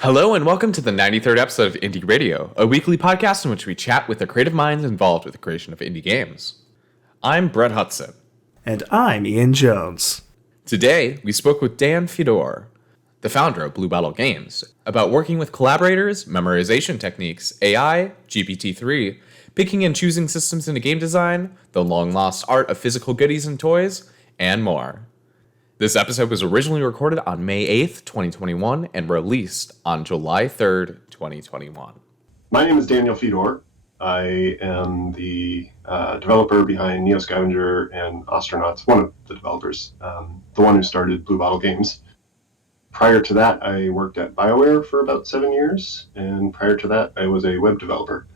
Hello and welcome to the 93rd episode of Indie Radio, a weekly podcast in which we chat with the creative minds involved with the creation of indie games. I'm Brett Hudson. And I'm Ian Jones. Today, we spoke with Dan Fedor, the founder of Blue Bottle Games, about working with collaborators, memorization techniques, AI, GPT-3, picking and choosing systems into game design, the long-lost art of physical goodies and toys, and more. This episode was originally recorded on May 8th, 2021, and released on July 3rd, 2021. My name is Daniel Fedor. I am the developer behind Neo Scavenger and Astronauts, one of the developers, the one who started Blue Bottle Games. Prior to that, I worked at BioWare for about 7 years, and prior to that, I was a web developer.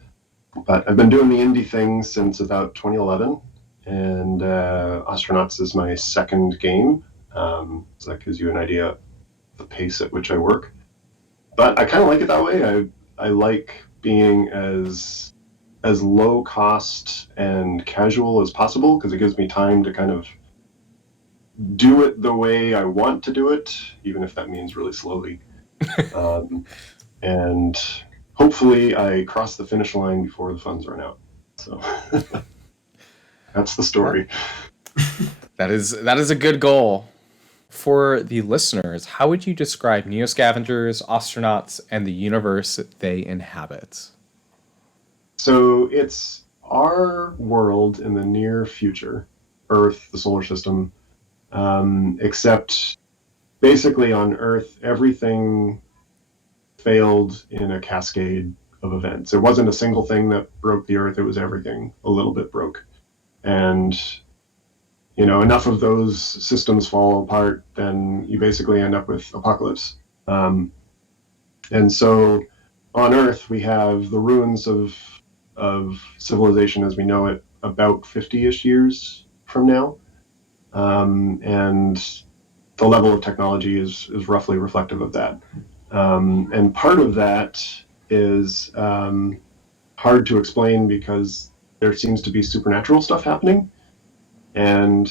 But I've been doing the indie thing since about 2011, and Astronauts is my second game. So that gives you an idea of the pace at which I work. But I kind of like it that way. I like being as low cost and casual as possible because it gives me time to kind of do it the way I want to do it, even if that means really slowly. And hopefully I cross the finish line before the funds run out. So that's the story. That is a good goal. For the listeners, how would you describe Neo Scavengers, Astronauts, and the universe they inhabit? So it's our world in the near future, Earth, the solar system, except basically on Earth, everything failed in a cascade of events. It wasn't a single thing that broke the Earth, it was everything a little bit broke. And enough of those systems fall apart, then you basically end up with apocalypse. And so on Earth, we have the ruins of civilization as we know it about 50-ish years from now. And the level of technology is roughly reflective of that. And part of that is hard to explain because there seems to be supernatural stuff happening. And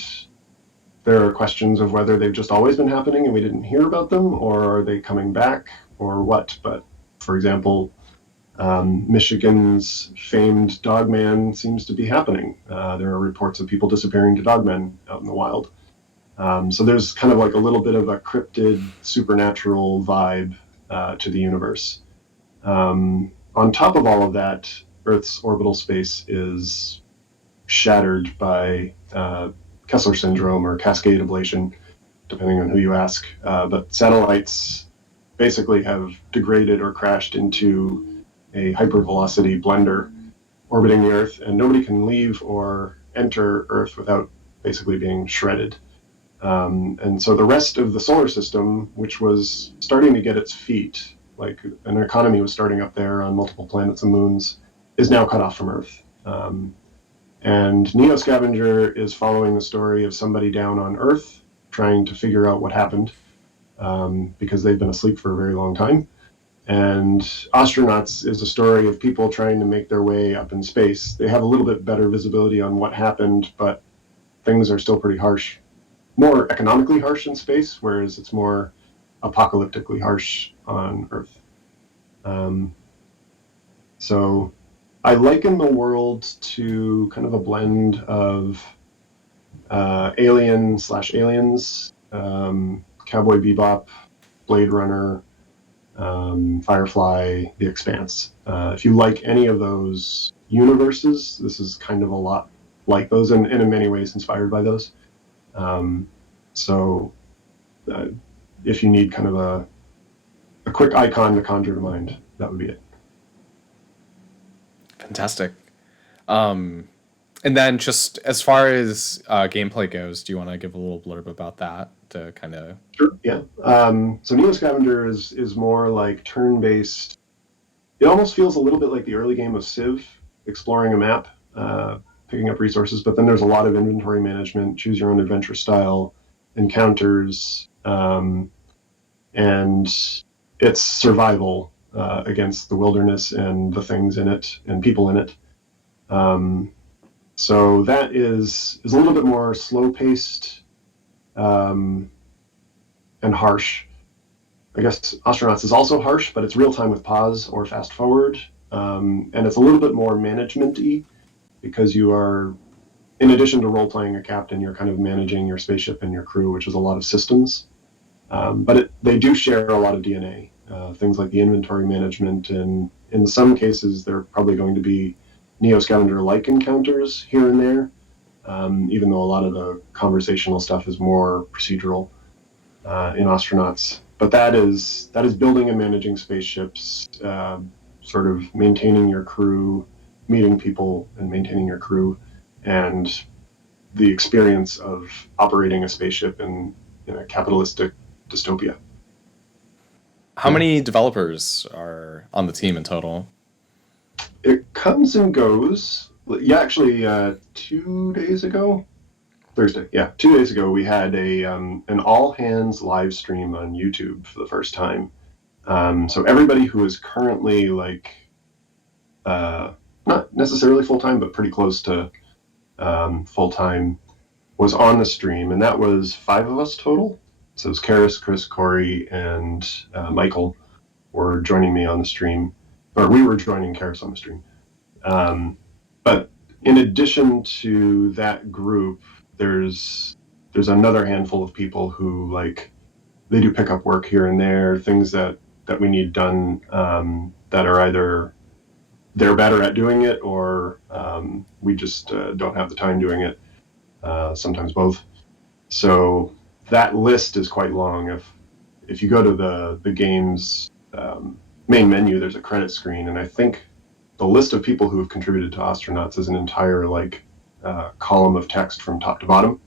there are questions of whether they've just always been happening and we didn't hear about them, or are they coming back, or what. But, for example, Michigan's famed dogman seems to be happening. There are reports of people disappearing to dogmen out in the wild. So there's kind of like a little bit of a cryptid, supernatural vibe to the universe. On top of all of that, Earth's orbital space is shattered by Kessler syndrome or cascade ablation, depending on who you ask. But satellites basically have degraded or crashed into a hypervelocity blender orbiting the Earth, and nobody can leave or enter Earth without basically being shredded. And so the rest of the solar system, which was starting to get its feet, like an economy was starting up there on multiple planets and moons, is now cut off from Earth. And Neo Scavenger is following the story of somebody down on Earth trying to figure out what happened because they've been asleep for a very long time. And Astronauts is a story of people trying to make their way up in space. They have a little bit better visibility on what happened, but things are still pretty harsh. More economically harsh in space, whereas it's more apocalyptically harsh on Earth. So I liken the world to kind of a blend of Alien/Aliens, Cowboy Bebop, Blade Runner, Firefly, The Expanse. If you like any of those universes, this is kind of a lot like those and in many ways inspired by those. So if you need kind of a quick icon to conjure to mind, that would be it. Fantastic. And then just as far as gameplay goes, do you want to give a little blurb about that to kind of... Sure, yeah. So Neo Scavenger is more like turn-based. It almost feels a little bit like the early game of Civ, exploring a map, picking up resources, but then there's a lot of inventory management, choose your own adventure style, encounters, and it's survival against the wilderness and the things in it and people in it. So that is a little bit more slow-paced and harsh. I guess Astronauts is also harsh, but it's real time with pause or fast forward. And it's a little bit more management-y because you are, in addition to role playing a captain, you're kind of managing your spaceship and your crew, which is a lot of systems. But they do share a lot of DNA, things like the inventory management, and in some cases, there are probably going to be Neo Scavenger-like encounters here and there, even though a lot of the conversational stuff is more procedural in Astronauts. But that is building and managing spaceships, sort of maintaining your crew, meeting people and maintaining your crew, and the experience of operating a spaceship in a capitalistic dystopia. How many developers are on the team in total? It comes and goes. Yeah, actually, 2 days ago, Thursday, yeah, 2 days ago, we had an all hands live stream on YouTube for the first time. So everybody who is currently like not necessarily full time, but pretty close to full time was on the stream, and that was 5 of us total. So it was Karis, Chris, Corey, and Michael were joining me on the stream, or we were joining Karis on the stream. But in addition to that group, there's another handful of people who like they do pick up work here and there, things that we need done that are either they're better at doing it or we just don't have the time doing it. Sometimes both. So that list is quite long. If you go to the game's main menu, there's a credit screen, and I think the list of people who have contributed to Astronauts is an entire like column of text from top to bottom.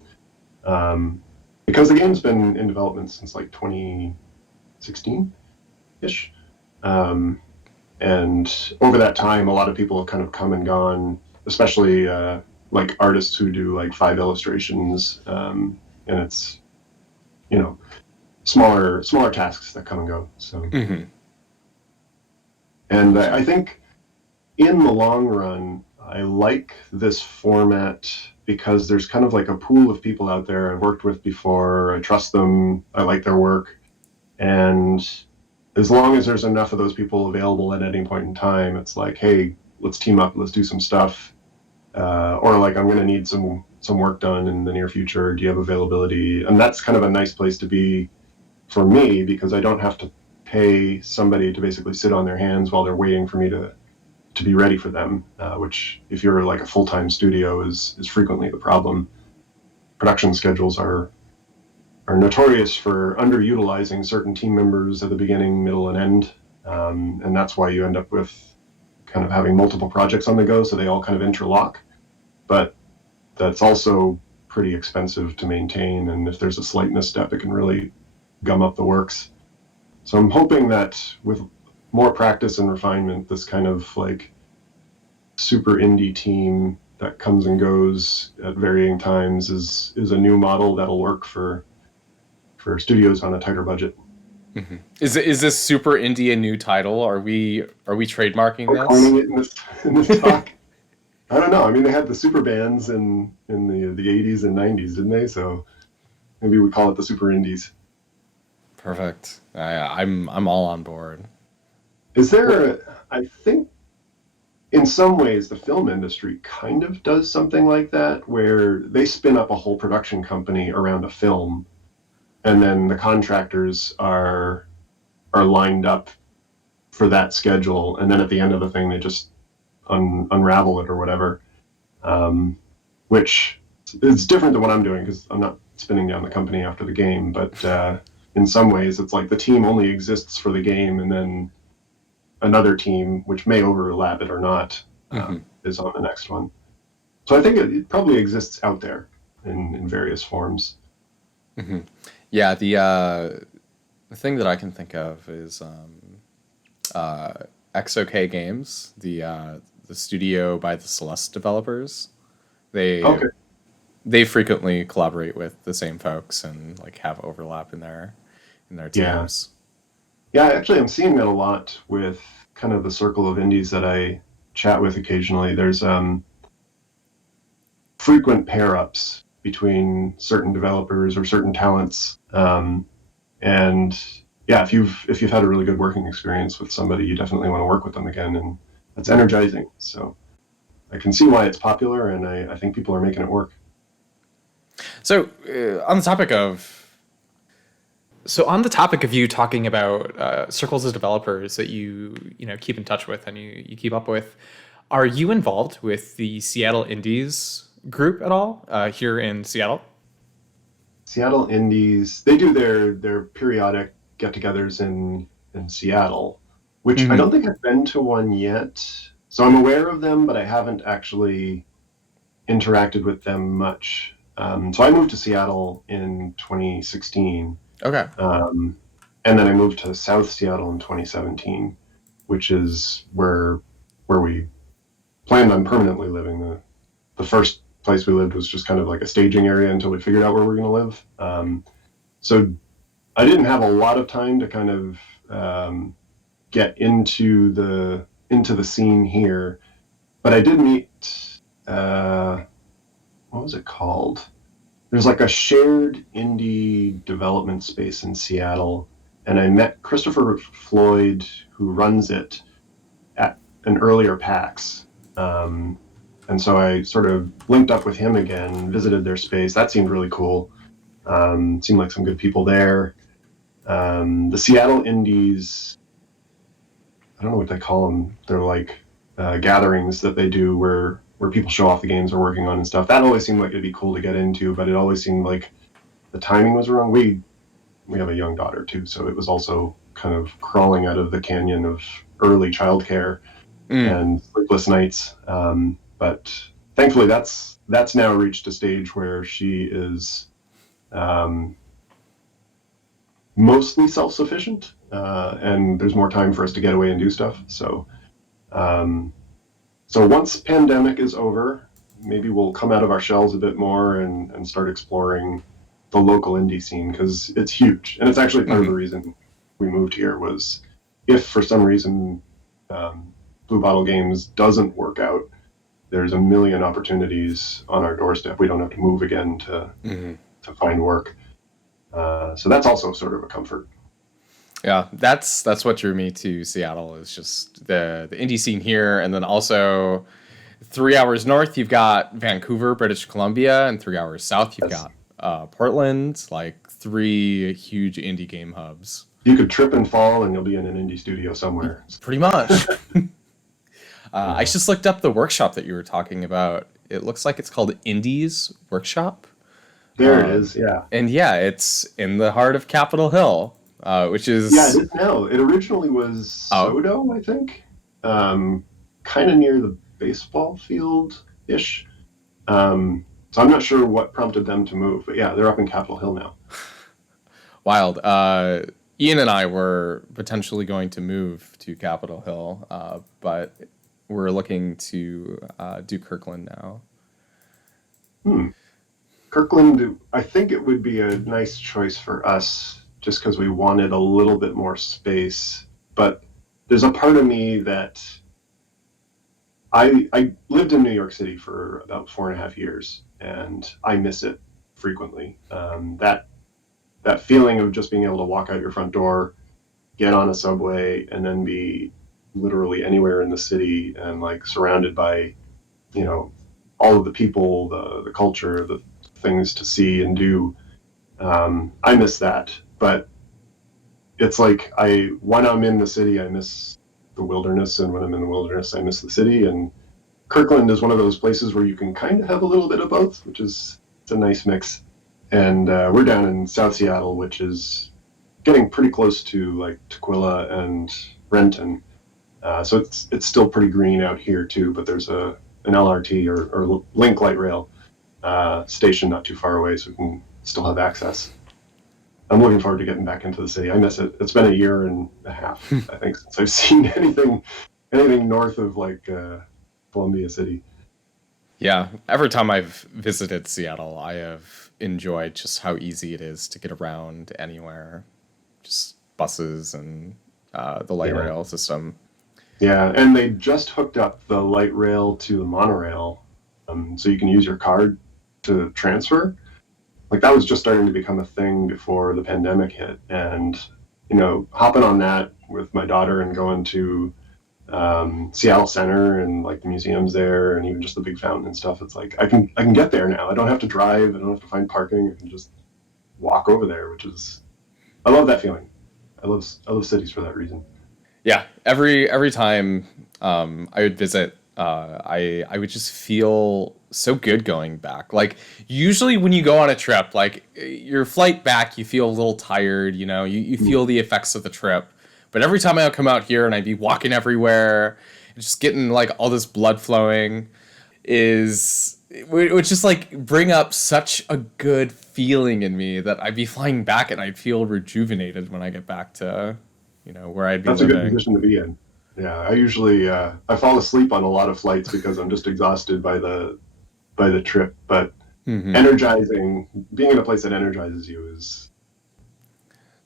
Because the game's been in development since like 2016-ish. And over that time, a lot of people have kind of come and gone, especially like artists who do like 5 illustrations, and it's, you know, smaller tasks that come and go. So, and I think in the long run, I like this format because there's kind of like a pool of people out there I've worked with before. I trust them. I like their work. And as long as there's enough of those people available at any point in time, it's like, hey, let's team up, let's do some stuff. Or like, I'm going to need some work done in the near future. Do you have availability? And that's kind of a nice place to be for me because I don't have to pay somebody to basically sit on their hands while they're waiting for me to be ready for them, which if you're like a full-time studio is frequently the problem. Production schedules are notorious for underutilizing certain team members at the beginning, middle, and end. And that's why you end up with kind of having multiple projects on the go, so they all kind of interlock. But that's also pretty expensive to maintain, and if there's a slight misstep, it can really gum up the works. So I'm hoping that with more practice and refinement, this kind of like super indie team that comes and goes at varying times is a new model that'll work for studios on a tighter budget. Mm-hmm. Is this super indie a new title? Are we trademarking this? Calling it in this talk. I don't know. I mean, they had the super bands in the 80s and 90s, didn't they? So maybe we call it the super indies. Perfect. I'm all on board. Is there? I think in some ways the film industry kind of does something like that, where they spin up a whole production company around a film, and then the contractors are lined up for that schedule, and then at the end of the thing they just unravel it or whatever, which is different than what I'm doing because I'm not spinning down the company after the game, but in some ways it's like the team only exists for the game, and then another team, which may overlap it or not, is on the next one. So I think it probably exists out there in various forms. Mm-hmm. Yeah, the thing that I can think of is XOK Games, the studio by the Celeste developers. They frequently collaborate with the same folks and like have overlap in their teams. Yeah, actually, I'm seeing that a lot with kind of the circle of indies that I chat with occasionally. There's frequent pair-ups between certain developers or certain talents, and yeah, if you've had a really good working experience with somebody, you definitely want to work with them again, and that's energizing. So I can see why it's popular, and I think people are making it work. So on the topic of on the topic of you talking about circles of developers that you know keep in touch with and you keep up with, are you involved with the Seattle Indies group at all here in Seattle? Seattle Indies, they do their periodic get-togethers in Seattle, which I Mm-hmm. don't think I've been to one yet. So I'm aware of them, but I haven't actually interacted with them much. So I moved to Seattle in 2016, Okay. um, and then I moved to South Seattle in 2017, which is where we planned on permanently living. The first place we lived was just kind of like a staging area until we figured out where we were going to live. So I didn't have a lot of time to kind of get into the scene here, but I did meet what was it called? There's like a shared indie development space in Seattle, and I met Christopher Floyd, who runs it, at an earlier PAX. And so I sort of linked up with him again, visited their space. That seemed really cool. Seemed like some good people there. The Seattle Indies, I don't know what they call them. They're like gatherings that they do where people show off the games they're working on and stuff. That always seemed like it'd be cool to get into, but it always seemed like the timing was wrong. We have a young daughter too, so it was also kind of crawling out of the canyon of early childcare Mm. and sleepless nights. But thankfully, that's now reached a stage where she is um, mostly self-sufficient, and there's more time for us to get away and do stuff. Um, so once pandemic is over, maybe we'll come out of our shells a bit more and start exploring the local indie scene, because it's huge, and it's actually part of the Mm-hmm. reason we moved here was if for some reason um, Blue Bottle Games doesn't work out, there's a million opportunities on our doorstep. We don't have to move again Mm-hmm. to find work. So that's also sort of a comfort. Yeah, that's what drew me to Seattle is just the indie scene here, and then also 3 hours north you've got Vancouver, British Columbia, and 3 hours south you've That's, got Portland, like three huge indie game hubs. you could trip and fall and you'll be in an indie studio somewhere. Pretty much. I Yeah, just looked up the workshop that you were talking about. It looks like it's called Indies Workshop. there it is. Yeah, And yeah, it's in the heart of Capitol Hill, which yeah, it is is now. It originally was oh, Sodo, I think, kind of near the baseball field ish. So I'm not sure what prompted them to move, but yeah, they're up in Capitol Hill now. wild. Ian and I were potentially going to move to Capitol Hill, but we're looking to do Kirkland now. Hmm. Kirkland, I think it would be a nice choice for us just because we wanted a little bit more space. But there's a part of me that I lived in New York City for about 4.5 years, and I miss it frequently. That feeling of just being able to walk out your front door, get on a subway, and then be literally anywhere in the city and like surrounded by, you know, all of the people, the culture, the things to see and do. I miss that, but it's like when I'm in the city, I miss the wilderness, and when I'm in the wilderness, I miss the city. And Kirkland is one of those places where you can kind of have a little bit of both, which is it's a nice mix. And we're down in South Seattle, which is getting pretty close to like Tukwila and Renton. So it's still pretty green out here too, but there's an LRT or Link Light Rail station not too far away, so we can still have access. I'm looking forward to getting back into the city. I miss it. It's been a year and a half, I think, since I've seen anything north of like Columbia City. Yeah, every time I've visited Seattle, I have enjoyed just how easy it is to get around anywhere. Just buses and the light Yeah, rail system. yeah, and they just hooked up the light rail to the monorail, so you can use your card to transfer. Like that was just starting to become a thing before the pandemic hit, and hopping on that with my daughter and going to Seattle Center and like the museums there and even just the big fountain and stuff. It's like I can get there now. I don't have to drive. I don't have to find parking. I can just walk over there, which is I love that feeling. I love cities for that reason. Yeah, every time I would visit, I would just feel so good going back. Like usually when you go on a trip, like your flight back, you feel a little tired. You feel the effects of the trip. But every time I would come out here and I'd be walking everywhere, and just getting like all this blood flowing, it would just like bring up such a good feeling in me that I'd be flying back and I'd feel rejuvenated when I get back to where I'd be That's living. a good position to be in. Yeah, I usually I fall asleep on a lot of flights because I'm just exhausted by the trip. But energizing, being in a place that energizes you is.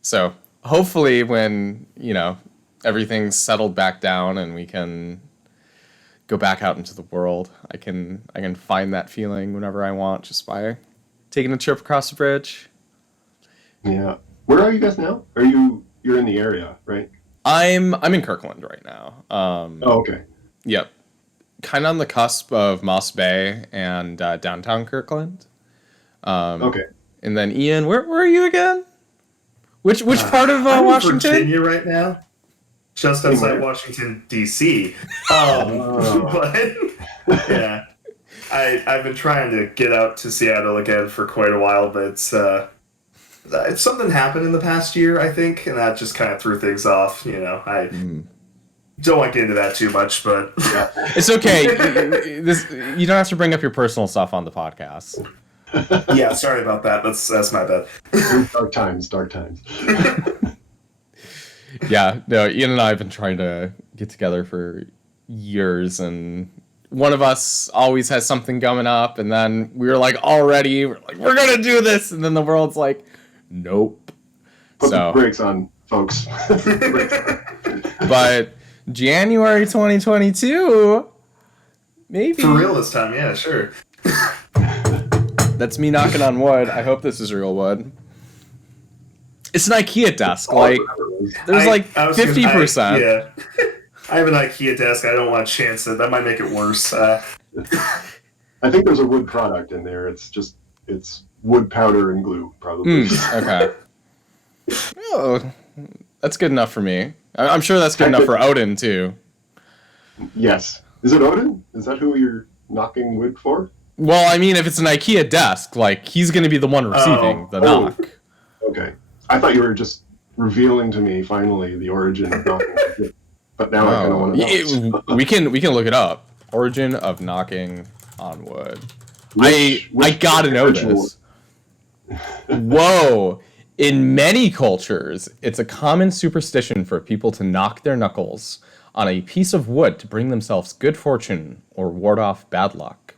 So hopefully, when everything's settled back down and we can go back out into the world, I can find that feeling whenever I want just by taking a trip across the bridge. Yeah, where are you guys now? You're in the area, right? I'm in Kirkland right now. Oh, okay. Yep. Kind of on the cusp of Moss Bay and downtown Kirkland. Okay. And then Ian, where are you again? Which part of I'm Washington? in Virginia right now, just outside Washington D.C. But yeah, I've been trying to get out to Seattle again for quite a while, but it's something happened in the past year, I think, and that just kind of threw things off. I don't want to get into that too much, but It's okay. You don't have to bring up your personal stuff on the podcast. yeah, sorry about that. That's my bad. Dark times. Yeah, no, Ian and I have been trying to get together for years, and one of us always has something coming up, and then we're like, we're gonna do this, and then the world's like, nope. Put the brakes on, folks. But January 2022, maybe. For real this time, yeah, sure. That's me knocking on wood. I hope this is real wood. It's an IKEA desk. Like, there's 50%. Yeah. I have an IKEA desk. I don't want to chance it. That might make it worse. I think there's a wood product in there. It's wood powder and glue, probably. Okay. Oh, that's good enough for me. I'm sure that's good enough for Odin, too. Yes. Is it Odin? Is that who you're knocking wood for? Well, I mean, if it's an IKEA desk, like, he's going to be the one receiving the knock. Okay. I thought you were just revealing to me, finally, the origin of knocking wood. But now I kind of want to know. We can look it up. Origin of knocking on wood. I gotta know this. Whoa. In many cultures, it's a common superstition for people to knock their knuckles on a piece of wood to bring themselves good fortune or ward off bad luck.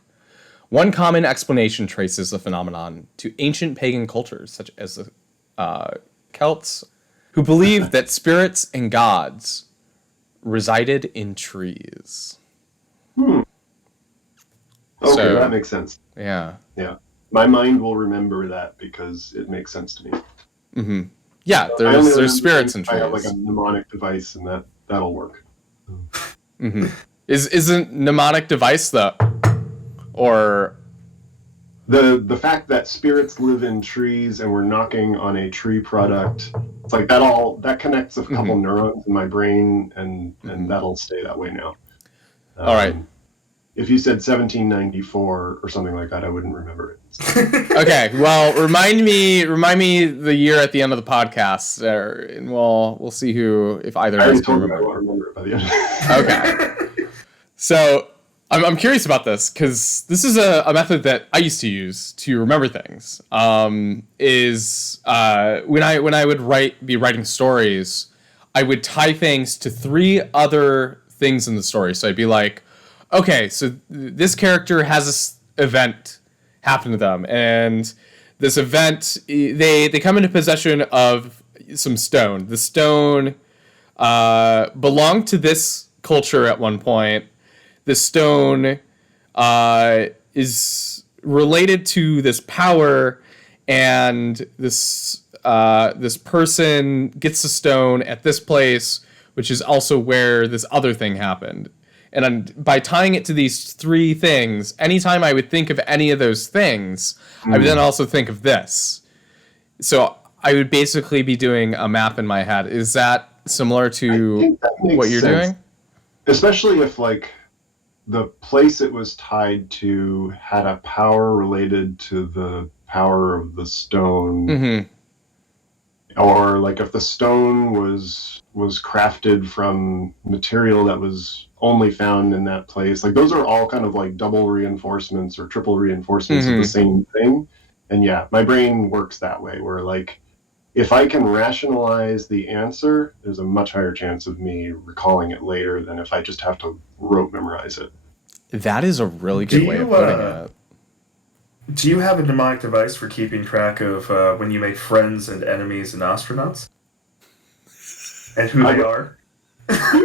One common explanation traces the phenomenon to ancient pagan cultures, such as the Celts, who believed that spirits and gods resided in trees. Okay, So, that makes sense. Yeah. Yeah. My mind will remember that because it makes sense to me. Mm-hmm. Yeah, there's spirits in trees. I have like a mnemonic device and that'll work. Mm-hmm. Isn't mnemonic device or the fact that spirits live in trees and we're knocking on a tree product, it's like that connects a couple neurons in my brain and that'll stay that way now. All right. If you said 1794 or something like that, I wouldn't remember it. Okay, well, remind me the year at the end of the podcast, and we'll see if either of us can remember. I won't remember it by the end. Okay. So I'm curious about this because this is a method that I used to use to remember things. Is when I would be writing stories, I would tie things to 3 other things in the story. So I'd be like, okay, so this character has this event happen to them, and this event, they come into possession of some stone. The stone belonged to this culture at one point. The stone is related to this power and this this person gets a stone at this place, which is also where this other thing happened. And by tying it to these three things, anytime I would think of any of those things, I would then also think of this. So I would basically be doing a map in my head. Is that similar to what you're doing? Especially if, like, the place it was tied to had a power related to the power of the stone. Mm-hmm. Or, like, if the stone was crafted from material that was only found in that place. Like, those are all kind of like double reinforcements or triple reinforcements of the same thing. And yeah, my brain works that way, where, like, if I can rationalize the answer, there's a much higher chance of me recalling it later than if I just have to rote memorize it. That is a really good way of putting it. Do you have a mnemonic device for keeping track of when you make friends and enemies and astronauts? And who they are?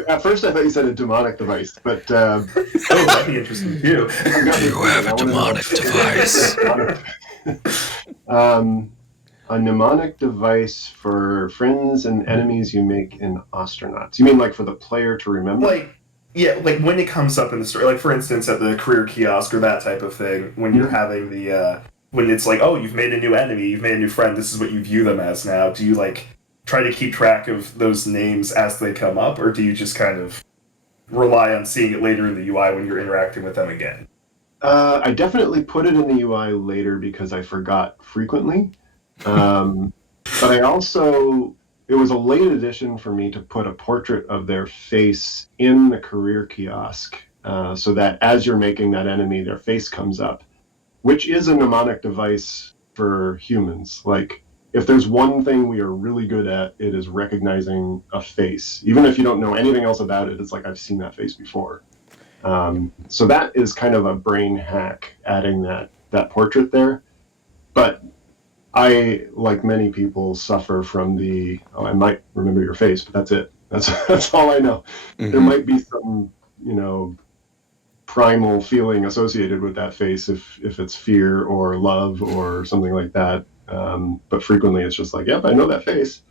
At first I thought you said a demonic device, but... oh, that'd be interesting too. You have a demonic device. A mnemonic device for friends and enemies you make in astronauts. You mean like for the player to remember? Like when it comes up in the story, like for instance at the career kiosk or that type of thing, when you're having the, when it's like, oh, you've made a new enemy, you've made a new friend, this is what you view them as now. Do you, like, try to keep track of those names as they come up, or do you just kind of rely on seeing it later in the UI when you're interacting with them again? I definitely put it in the UI later because I forgot frequently. But I also, it was a late addition for me to put a portrait of their face in the career kiosk, so that as you're making that enemy, their face comes up, which is a mnemonic device for humans. Like, if there's one thing we are really good at, it is recognizing a face. Even if you don't know anything else about it, it's like, I've seen that face before. So that is kind of a brain hack, adding that portrait there. But I, like many people, suffer from I might remember your face, but that's it. That's all I know. Mm-hmm. There might be some, primal feeling associated with that face if it's fear or love or something like that. But frequently it's just like, yep, I know that face.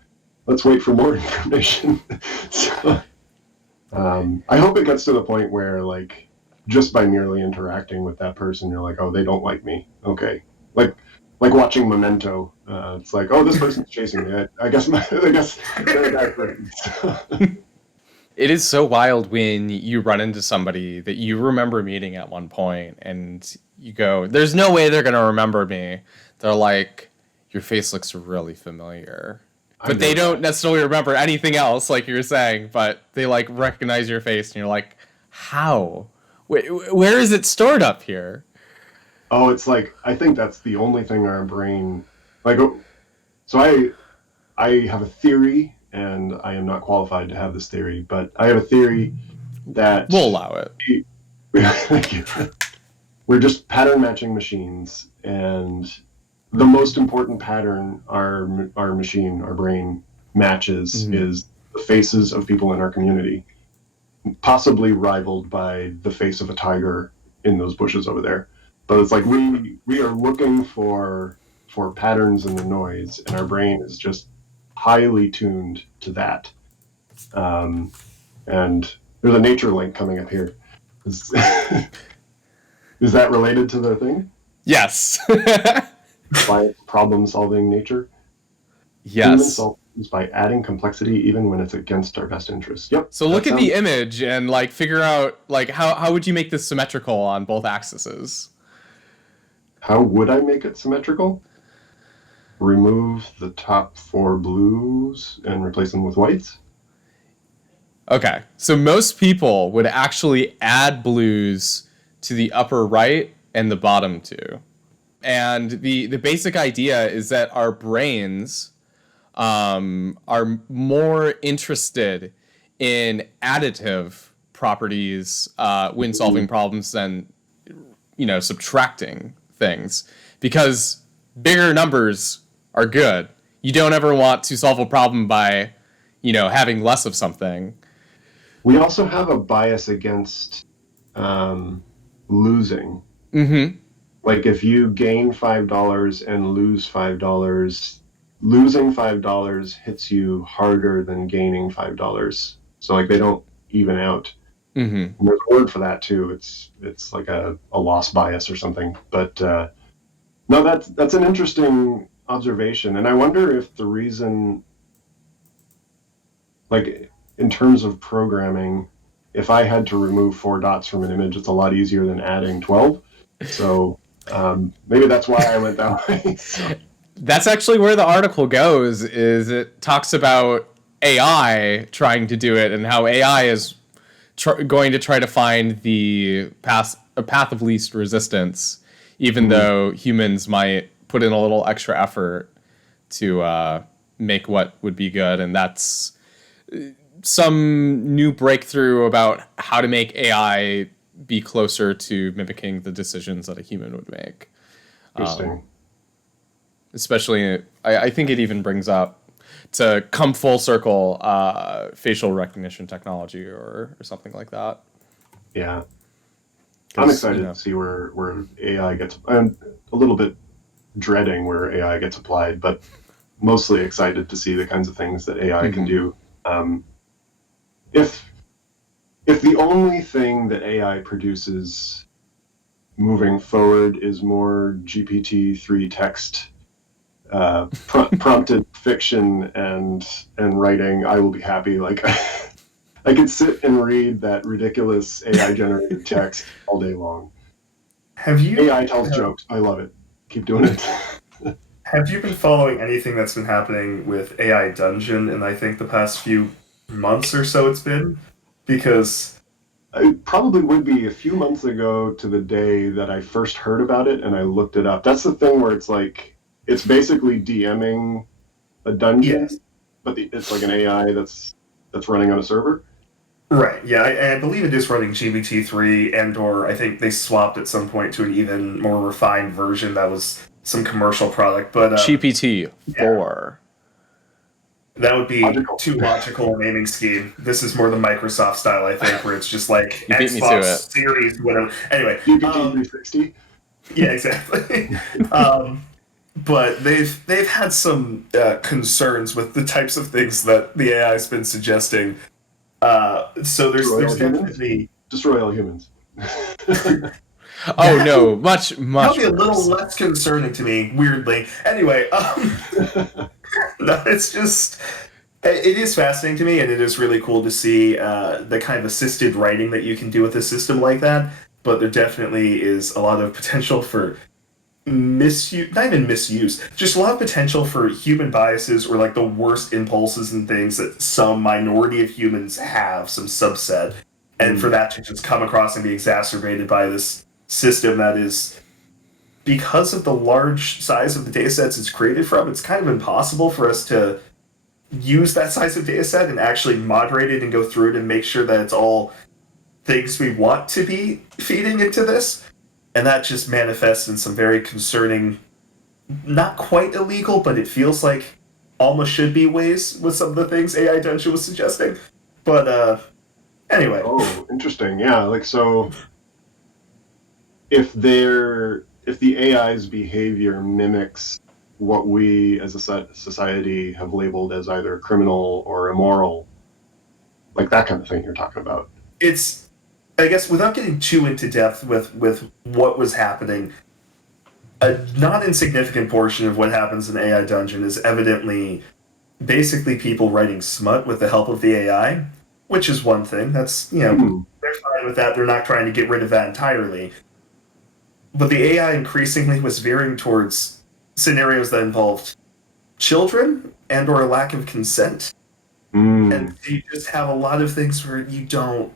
Let's wait for more information. So, I hope it gets to the point where, like, just by merely interacting with that person, you're like, oh, they don't like me. Okay. Like watching Memento. It's like, oh, this person's chasing me. I guess they're a bad person. It is so wild when you run into somebody that you remember meeting at one point and you go, there's no way they're going to remember me. They're like, your face looks really familiar. But they don't necessarily remember anything else, like you were saying, but they, like, recognize your face and you're like, how? Where is it stored up here? Oh, it's like, I think that's the only thing our brain, like, so I have a theory, and I am not qualified to have this theory, but I have a theory that... We'll allow it. We're just pattern matching machines, and the most important pattern our brain matches is the faces of people in our community, possibly rivaled by the face of a tiger in those bushes over there. But it's like we are looking for patterns in the noise, and our brain is just highly tuned to that. And there's a nature link coming up here. Is that related to the thing? Yes. By problem-solving nature? Yes. Human solve problems by adding complexity even when it's against our best interests. Yep. So look at the image and, like, figure out, like, how would you make this symmetrical on both axes? How would I make it symmetrical? Remove the top 4 blues and replace them with whites? Okay, so most people would actually add blues to the upper right and the bottom 2. And the basic idea is that our brains are more interested in additive properties when solving problems than, subtracting things. Because bigger numbers are good. You don't ever want to solve a problem by, having less of something. We also have a bias against losing. Mm-hmm. Like, if you gain $5 and lose $5, losing $5 hits you harder than gaining $5. So like they don't even out. Mm-hmm. And there's a word for that too. It's like a loss bias or something. But no, that's an interesting observation, and I wonder if the reason, like in terms of programming, if I had to remove 4 dots from an image, it's a lot easier than adding 12. So maybe that's why I went that way. So. That's actually where the article goes. Is it talks about AI trying to do it and how AI is going to try to find a path of least resistance, even though humans might put in a little extra effort to make what would be good. And that's some new breakthrough about how to make AI be closer to mimicking the decisions that a human would make. Interesting. Especially, I think it even brings up, to come full circle, facial recognition technology or something like that. Yeah. I'm excited to see where AI gets. I'm a little bit dreading where AI gets applied, but mostly excited to see the kinds of things that AI can do. If the only thing that AI produces moving forward is more GPT-3 text, prompted fiction and writing, I will be happy. Like I could sit and read that ridiculous AI generated text all day long. AI tells jokes. I love it. Keep doing it. Have you been following anything that's been happening with AI Dungeon in, I think, the past few months or so it's been? Because it probably would be a few months ago to the day that I first heard about it and I looked it up. That's the thing where it's like, it's basically DMing a dungeon, but it's like an AI that's running on a server. Right, yeah, I believe it is running GPT-3 and/or I think they swapped at some point to an even more refined version that was some commercial product, but GPT-4. That would be too logical a naming scheme. This is more the Microsoft style, I think, where it's just like You beat me to Xbox it. Series, whatever. Anyway, GPT-360. Yeah, exactly. But they've had some concerns with the types of things that the AI has been suggesting. So there's definitely destroy all humans. Oh no, much that'll be worse. a little less concerning to me, weirdly. Anyway, no, it's just it is fascinating to me, and it is really cool to see the kind of assisted writing that you can do with a system like that. But there definitely is a lot of potential for misuse, not even misuse, just a lot of potential for human biases or like the worst impulses and things that some minority of humans have, some subset, and for that to just come across and be exacerbated by this system that is, because of the large size of the data sets it's created from, it's kind of impossible for us to use that size of data set and actually moderate it and go through it and make sure that it's all things we want to be feeding into this. And that just manifests in some very concerning, not quite illegal, but it feels like almost should be ways with some of the things AI Dungeon was suggesting. But anyway. Oh, interesting. Yeah, like so if the AI's behavior mimics what we as a society have labeled as either criminal or immoral, like that kind of thing you're talking about. It's, I guess, without getting too into depth with what was happening, a not insignificant portion of what happens in AI Dungeon is evidently basically people writing smut with the help of the AI, which is one thing. That's, they're fine with that. They're not trying to get rid of that entirely. But the AI increasingly was veering towards scenarios that involved children and or a lack of consent. And you just have a lot of things where you don't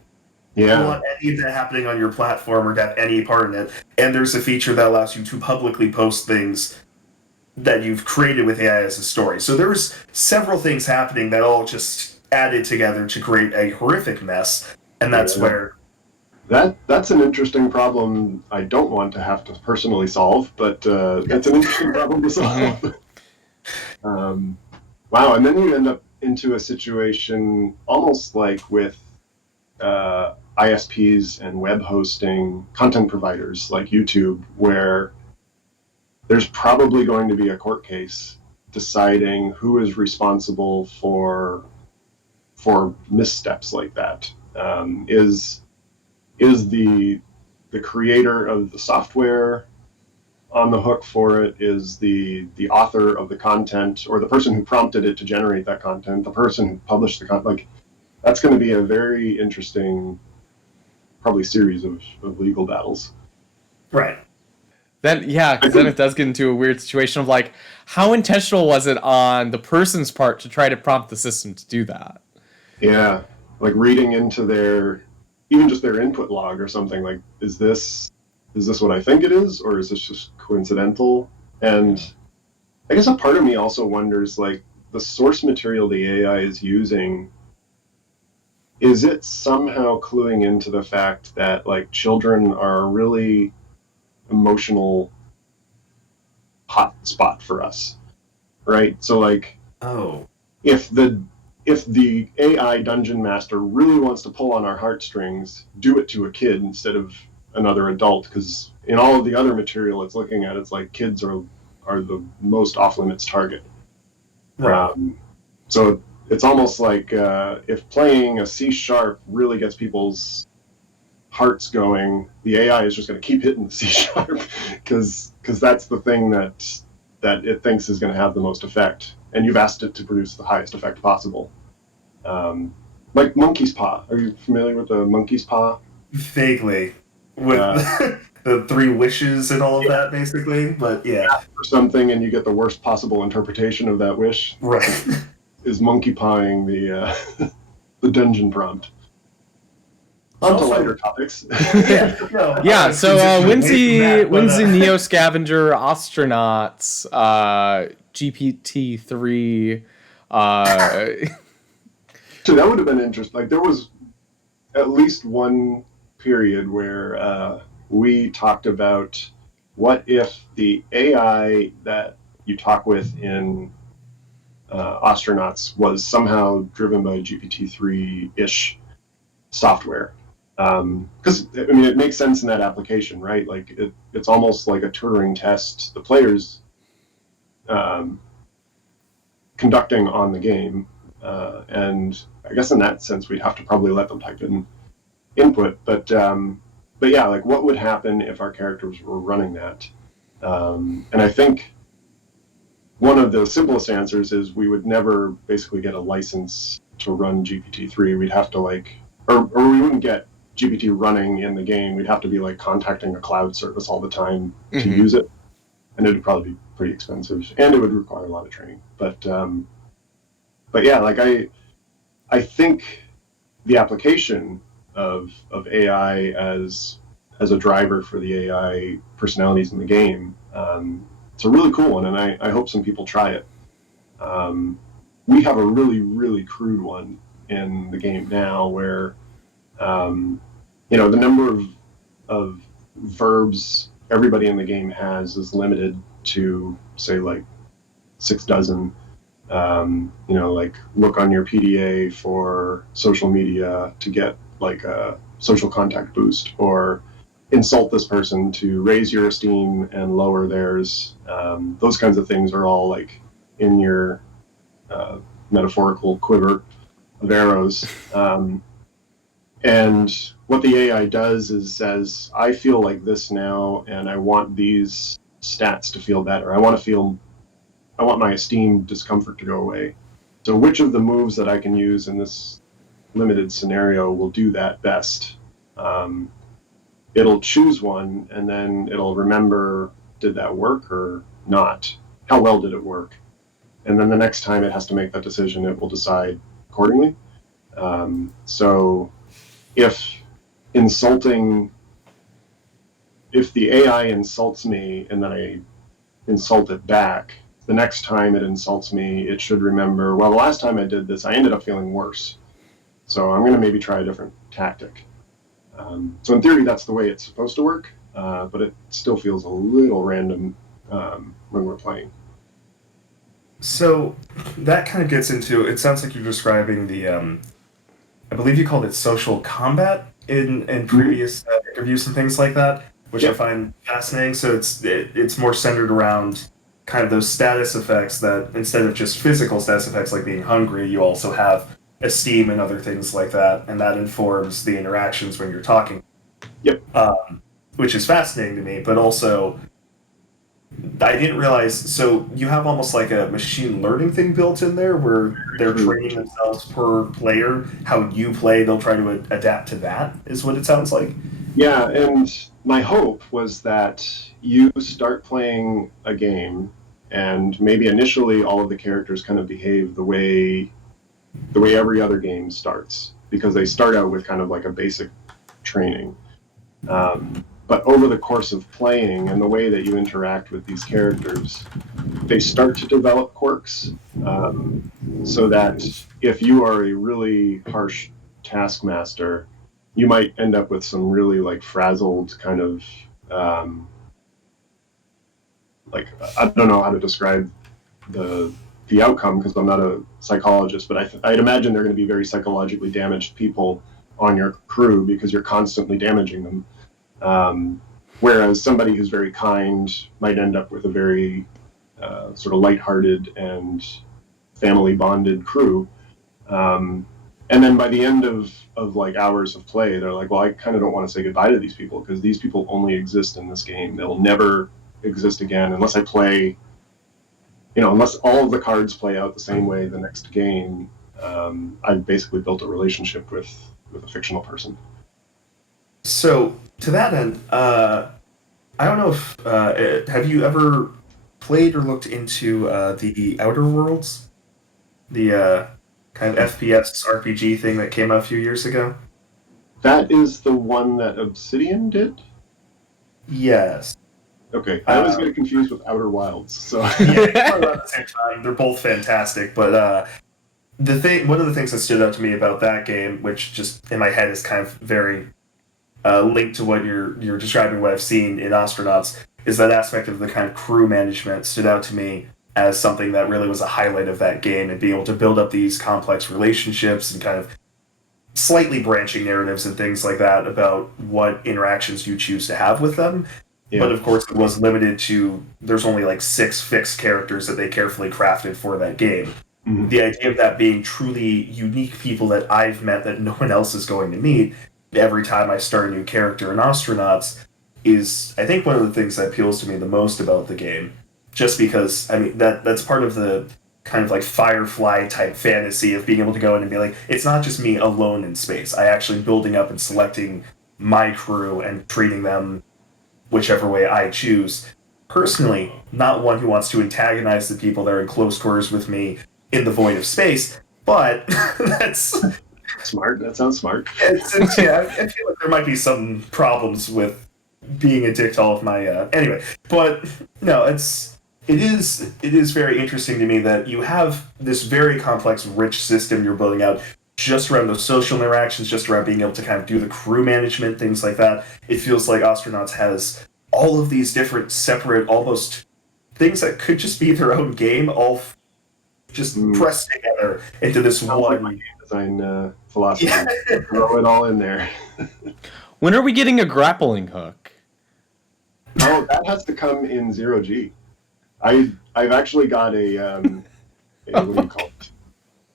want any of that happening on your platform or to have any part in it. And there's a feature that allows you to publicly post things that you've created with AI as a story. So there's several things happening that all just added together to create a horrific mess. And that's where... That's an interesting problem I don't want to have to personally solve, but it's an interesting problem to solve. Wow, and then you end up into a situation almost like with ISPs and web hosting content providers like YouTube, where there's probably going to be a court case deciding who is responsible for missteps like that. Is the creator of the software on the hook for it? Is the author of the content, or the person who prompted it to generate that content, the person who published the content? Like, that's going to be a very interesting, probably, series of legal battles. Right. Then because then it does get into a weird situation of like, how intentional was it on the person's part to try to prompt the system to do that? Yeah, like reading into even just their input log or something. Like, is this what I think it is, or is this just coincidental? And I guess a part of me also wonders, like, the source material the AI is using, is it somehow cluing into the fact that, like, children are a really emotional hot spot for us, right? So, like, if the AI dungeon master really wants to pull on our heartstrings, do it to a kid instead of another adult, because in all of the other material it's looking at, it's like kids are the most off-limits target. Right. So it's almost like if playing a C# really gets people's hearts going, the AI is just going to keep hitting the C# because that's the thing that it thinks is going to have the most effect, and you've asked it to produce the highest effect possible. Like monkey's paw. Are you familiar with the monkey's paw? Vaguely. With the 3 wishes and all of that, basically. But yeah. Or something, and you get the worst possible interpretation of that wish. Right. Is monkey pawing the the dungeon prompt. On to lighter topics. Yeah, so when's the Neo Scavenger Astronauts GPT-3 So that would have been interesting. Like, there was at least one period where we talked about, what if the AI that you talk with in Astronauts was somehow driven by GPT-3-ish software. Because, I mean, it makes sense in that application, right? Like, it's almost like a Turing test the player's conducting on the game. And I guess in that sense, we'd have to probably let them type in input. But yeah, like, what would happen if our characters were running that? And I think one of the simplest answers is we would never basically get a license to run GPT-3. We'd have to, like, or we wouldn't get GPT running in the game. We'd have to be, like, contacting a cloud service all the time to use it, and it would probably be pretty expensive, and it would require a lot of training. But yeah, like, I think the application of AI as a driver for the AI personalities in the game, it's a really cool one, and I hope some people try it. We have a really, really crude one in the game now where, the number of verbs everybody in the game has is limited to, say, like 6 dozen. Like, look on your PDA for social media to get, like, a social contact boost, or insult this person to raise your esteem and lower theirs. Those kinds of things are all, like, in your metaphorical quiver of arrows. And what the AI does is says, I feel like this now, and I want these stats to feel better. I want my esteem discomfort to go away. So which of the moves that I can use in this limited scenario will do that best? It'll choose one, and then it'll remember, did that work or not? How well did it work? And then the next time it has to make that decision, it will decide accordingly. So if the AI insults me and then I insult it back, the next time it insults me, it should remember, well, the last time I did this, I ended up feeling worse. So I'm going to maybe try a different tactic. So in theory, that's the way it's supposed to work, but it still feels a little random when we're playing. So that kind of gets into, it sounds like you're describing the, I believe you called it social combat in previous interviews and things like that, which I find fascinating. So it's more centered around kind of those status effects that instead of just physical status effects like being hungry, you also have esteem and other things like that, and that informs the interactions when you're talking. Yep. Which is fascinating to me, but also I didn't realize. So you have almost like a machine learning thing built in there, where they're training themselves per player. How you play, they'll try to adapt to that. Is what it sounds like. Yeah, and my hope was that you start playing a game, and maybe initially all of the characters kind of behave the way every other game starts, because they start out with kind of like a basic training. But over the course of playing and the way that you interact with these characters, they start to develop quirks, so that if you are a really harsh taskmaster, you might end up with some really like frazzled kind of like, I don't know how to describe the outcome because I'm not a psychologist, but I'd imagine they're going to be very psychologically damaged people on your crew because you're constantly damaging them. Whereas somebody who's very kind might end up with a very sort of lighthearted and family bonded crew. And then by the end of like hours of play, they're like, well, I kind of don't want to say goodbye to these people because these people only exist in this game. They'll never exist again unless I play, unless all of the cards play out the same way the next game. I've basically built a relationship with a fictional person. So to that end, I don't know if have you ever played or looked into the Outer Worlds, the kind of FPS RPG thing that came out a few years ago? That is the one that Obsidian did? Yes. Okay, I always get confused with Outer Wilds. So yeah, around the same time. They're both fantastic, but one of the things that stood out to me about that game, which just in my head is kind of very linked to what you're describing, what I've seen in Astronauts, is that aspect of the kind of crew management stood out to me as something that really was a highlight of that game, and being able to build up these complex relationships and kind of slightly branching narratives and things like that about what interactions you choose to have with them. Yeah. But of course, it was limited to, there's only like 6 fixed characters that they carefully crafted for that game. Mm-hmm. The idea of that being truly unique people that I've met that no one else is going to meet every time I start a new character in Astronauts is, I think, one of the things that appeals to me the most about the game. Just because, I mean, that's part of the kind of like Firefly type fantasy of being able to go in and be like, it's not just me alone in space. I actually am building up and selecting my crew and treating them whichever way I choose. Personally, not one who wants to antagonize the people that are in close quarters with me in the void of space, but that's... Smart. That sounds smart. Yeah, I feel like there might be some problems with being a dick to all of my... Anyway, but no, it is very interesting to me that you have this very complex, rich system you're building out just around those social interactions, just around being able to kind of do the crew management, things like that. It feels like Astronauts has all of these different separate, almost things that could just be their own game, all just pressed together into this one. Like my game design philosophy. Yeah. Throw it all in there. When are we getting a grappling hook? Oh, that has to come in 0G. I've actually got a what do you call it?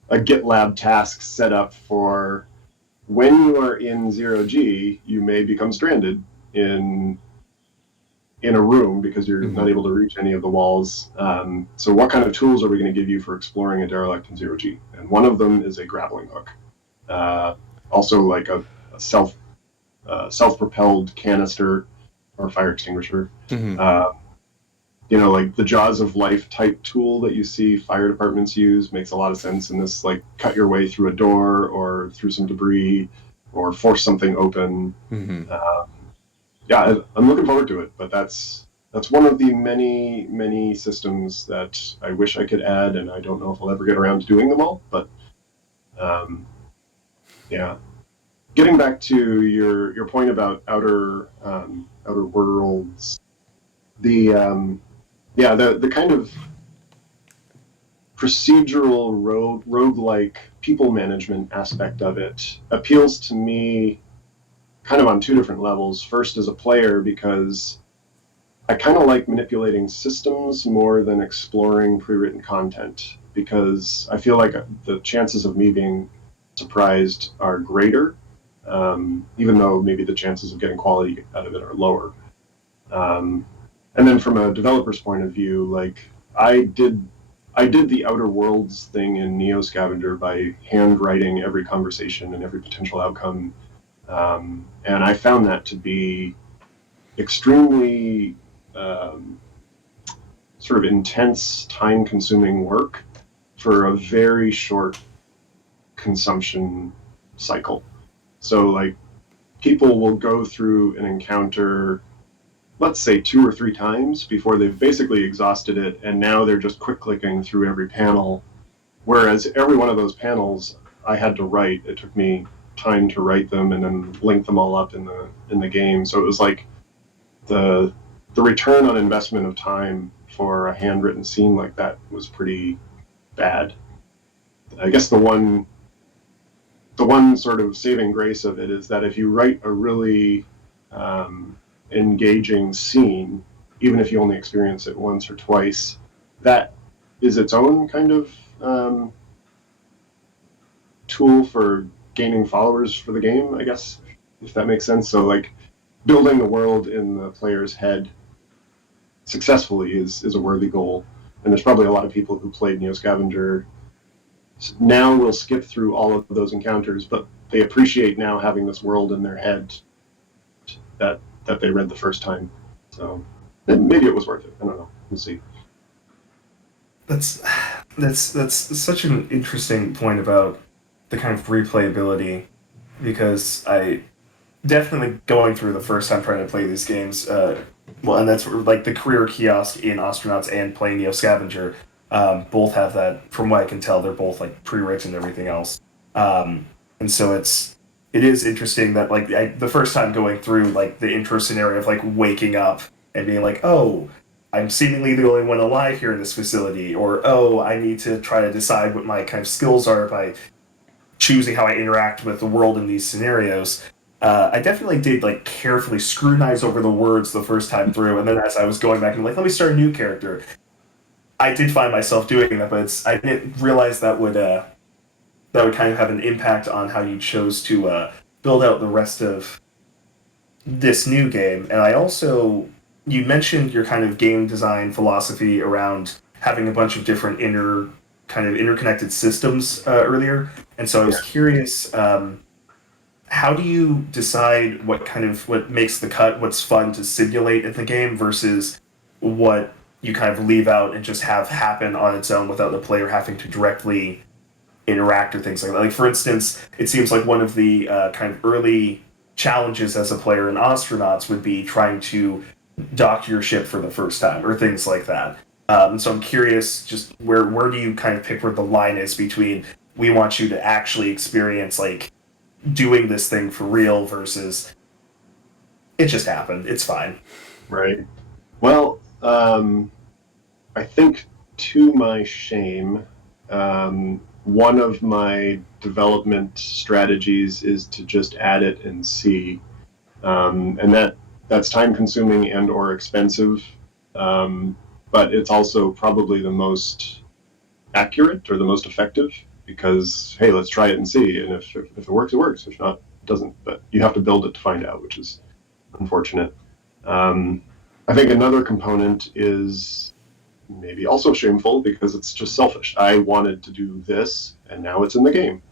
A GitLab task set up for when you are in 0G, you may become stranded in a room because you're not able to reach any of the walls. So what kind of tools are we going to give you for exploring a derelict in 0G? And one of them is a grappling hook. Also like a self-propelled canister or fire extinguisher. Mm-hmm. Like the Jaws of Life type tool that you see fire departments use makes a lot of sense in this, like cut your way through a door or through some debris or force something open. Mm-hmm. Yeah, I'm looking forward to it, but that's one of the many, many systems that I wish I could add, and I don't know if I'll ever get around to doing them all, but yeah. Getting back to your point about Outer Worlds, the kind of procedural roguelike people management aspect of it appeals to me kind of on 2 different levels. First, as a player, because I kind of like manipulating systems more than exploring pre-written content, because I feel like the chances of me being surprised are greater, even though maybe the chances of getting quality out of it are lower. And then from a developer's point of view, like I did the Outer Worlds thing in Neo Scavenger by handwriting every conversation and every potential outcome, and I found that to be extremely sort of intense, time-consuming work for a very short consumption cycle. So, like, people will go through an encounter, let's say 2 or 3 times before they've basically exhausted it, and now they're just quick-clicking through every panel. Whereas every one of those panels I had to write. It took me time to write them and then link them all up in the game. So it was like the return on investment of time for a handwritten scene like that was pretty bad. I guess the one sort of saving grace of it is that if you write a really engaging scene, even if you only experience it once or twice, that is its own kind of tool for gaining followers for the game, I guess, if that makes sense. So, like, building the world in the player's head successfully is a worthy goal. And there's probably a lot of people who played Neo Scavenger now will skip through all of those encounters, but they appreciate now having this world in their head that they read the first time. So maybe it was worth it. I don't know. We'll see. That's such an interesting point about the kind of replayability, because I definitely going through the first time trying to play these games. Well, and that's like the career kiosk in Astronauts and playing Neo Scavenger. Both have that. From what I can tell, they're both like pre-written and everything else. And so it is interesting that like the first time going through like the intro scenario of like waking up and being like, oh, I'm seemingly the only one alive here in this facility, or oh, I need to try to decide what my kind of skills are by choosing how I interact with the world in these scenarios. I definitely did like carefully scrutinize over the words the first time through, and then as I was going back and like, let me start a new character, I did find myself doing that, but I didn't realize that would kind of have an impact on how you chose to build out the rest of this new game. And I also, you mentioned your kind of game design philosophy around having a bunch of different interconnected systems earlier, and so I was curious. How do you decide what makes the cut, what's fun to simulate in the game versus what you kind of leave out and just have happen on its own without the player having to directly interact or things like that? Like, for instance, it seems like one of the kind of early challenges as a player in Astronauts would be trying to dock your ship for the first time or things like that. So I'm curious, just where do you kind of pick where the line is between we want you to actually experience like doing this thing for real versus it just happened, it's fine. Right. Well, I think to my shame, one of my development strategies is to just add it and see, and that's time consuming and or expensive, but it's also probably the most accurate or the most effective, because hey, let's try it and see, and if it works, it works. If not, it doesn't. But you have to build it to find out, which is unfortunate. I think another component is maybe also shameful because it's just selfish. I wanted to do this, and now it's in the game.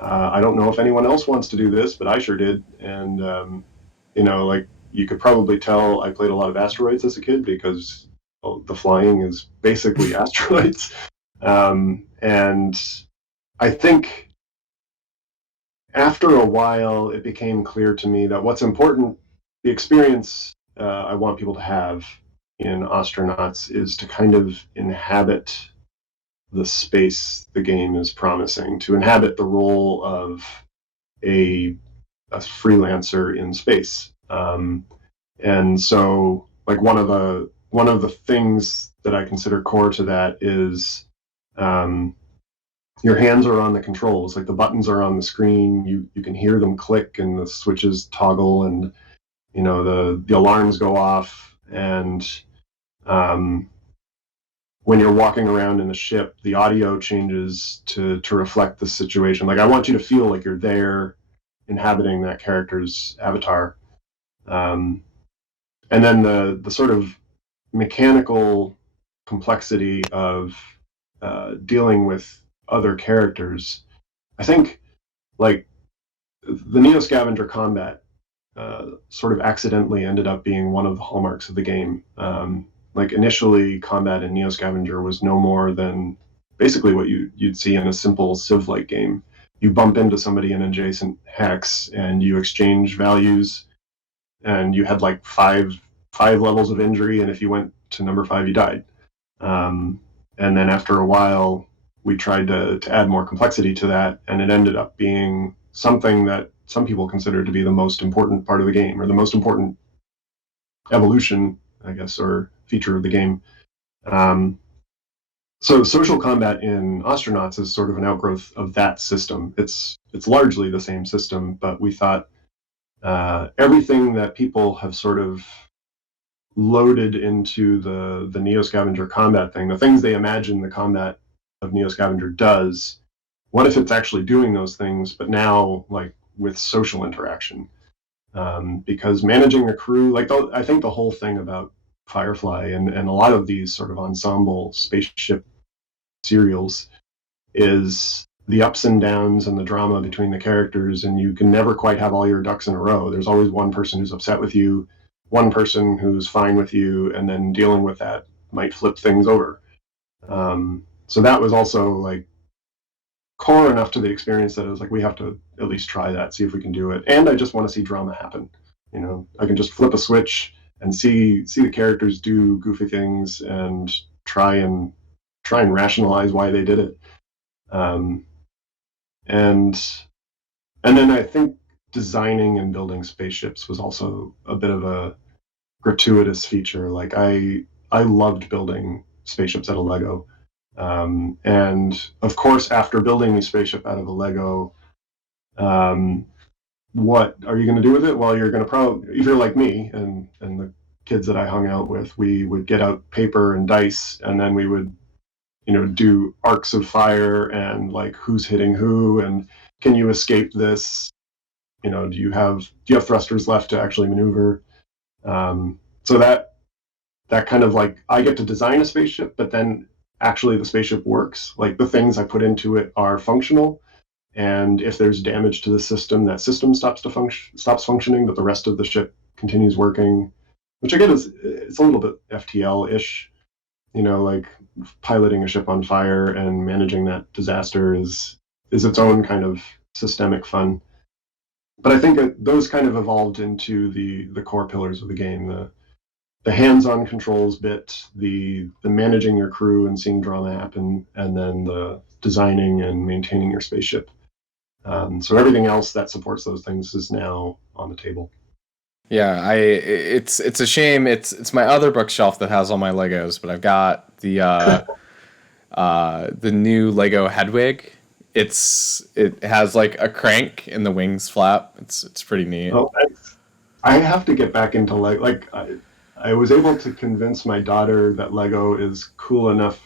I don't know if anyone else wants to do this, but I sure did. And like you could probably tell, I played a lot of asteroids as a kid because the flying is basically asteroids. And I think after a while, it became clear to me that what's important, the experience I want people to have in Astronauts is to kind of inhabit the space the game is promising, to inhabit the role of a freelancer in space. And so, like one of the things that I consider core to that is your hands are on the controls, like the buttons are on the screen. You can hear them click and the switches toggle, and the alarms go off, and when you're walking around in the ship, the audio changes to reflect the situation. Like I want you to feel like you're there, inhabiting that character's avatar. And then the sort of mechanical complexity of dealing with other characters. I think like the Neo Scavenger combat sort of accidentally ended up being one of the hallmarks of the game. Like initially, combat in Neo Scavenger was no more than basically what you'd see in a simple Civ-like game. You bump into somebody in an adjacent hex, and you exchange values, and you had like five levels of injury, and if you went to number 5, you died. And then after a while, we tried to add more complexity to that, and it ended up being something that some people consider to be the most important part of the game, or the most important evolution, I guess, or feature of the game. So social combat in Astronauts is sort of an outgrowth of that system. It's largely the same system, but we thought everything that people have sort of loaded into the Neo Scavenger combat thing, the things they imagine the combat of Neo Scavenger does, what if it's actually doing those things, but now like with social interaction? Because managing a crew, like I think the whole thing about Firefly and a lot of these sort of ensemble spaceship serials is the ups and downs and the drama between the characters, and you can never quite have all your ducks in a row. There's always one person who's upset with you, one person who's fine with you, and then dealing with that might flip things over. So that was also like core enough to the experience that it was like, we have to at least try that, see if we can do it. And I just want to see drama happen. You know, I can just flip a switch and see the characters do goofy things and try and rationalize why they did it. And then I think designing and building spaceships was also a bit of a gratuitous feature. Like I loved building spaceships out of Lego. And of course, after building the spaceship out of a Lego, what are you going to do with it? Well, you're going to probably, if you're like me and the kids that I hung out with, we would get out paper and dice, and then we would, you know, do arcs of fire and like who's hitting who, and can you escape this? You know, do you have thrusters left to actually maneuver? So that kind of like, I get to design a spaceship, but then actually the spaceship works. Like the things I put into it are functional, and if there's damage to the system, that system stops functioning, but the rest of the ship continues working, which I get is, it's a little bit FTL-ish. You know, like piloting a ship on fire and managing that disaster is its own kind of systemic fun. But I think those kind of evolved into the core pillars of the game. The hands-on controls bit, the managing your crew and seeing drama happen, and then the designing and maintaining your spaceship. So everything else that supports those things is now on the table. Yeah, it's a shame. It's my other bookshelf that has all my Legos, but I've got the new Lego Hedwig. It has like a crank and the wings flap. It's pretty neat. Oh, thanks. I have to get back into Lego. Like I was able to convince my daughter that Lego is cool enough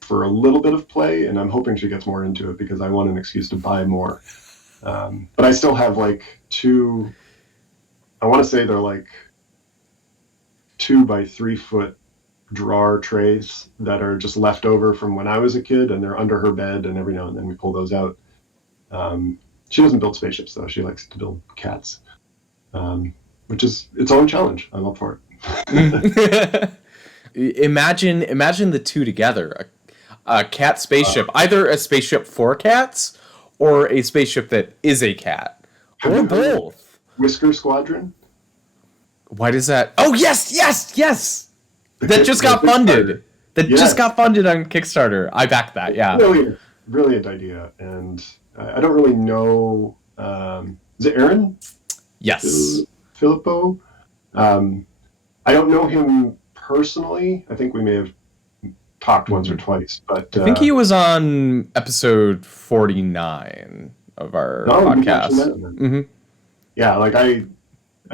for a little bit of play, and I'm hoping she gets more into it because I want an excuse to buy more. But I still have like two, I want to say they're like 2 by 3 foot drawer trays that are just left over from when I was a kid, and they're under her bed, and every now and then we pull those out. She doesn't build spaceships though. She likes to build cats, which is its own challenge. I'm up for it. Imagine the two together. A cat spaceship, either a spaceship for cats or a spaceship that is a cat, or both. Whisker Squadron? Why does that? Oh, yes! That just got funded. Just got funded on Kickstarter. I backed that, yeah. Brilliant idea. And I don't really know... is it Aaron? Yes. Filippo? I don't know him personally. I think we may have talked once or twice, but I think he was on episode 49 of our podcast. Mm-hmm. Yeah, like I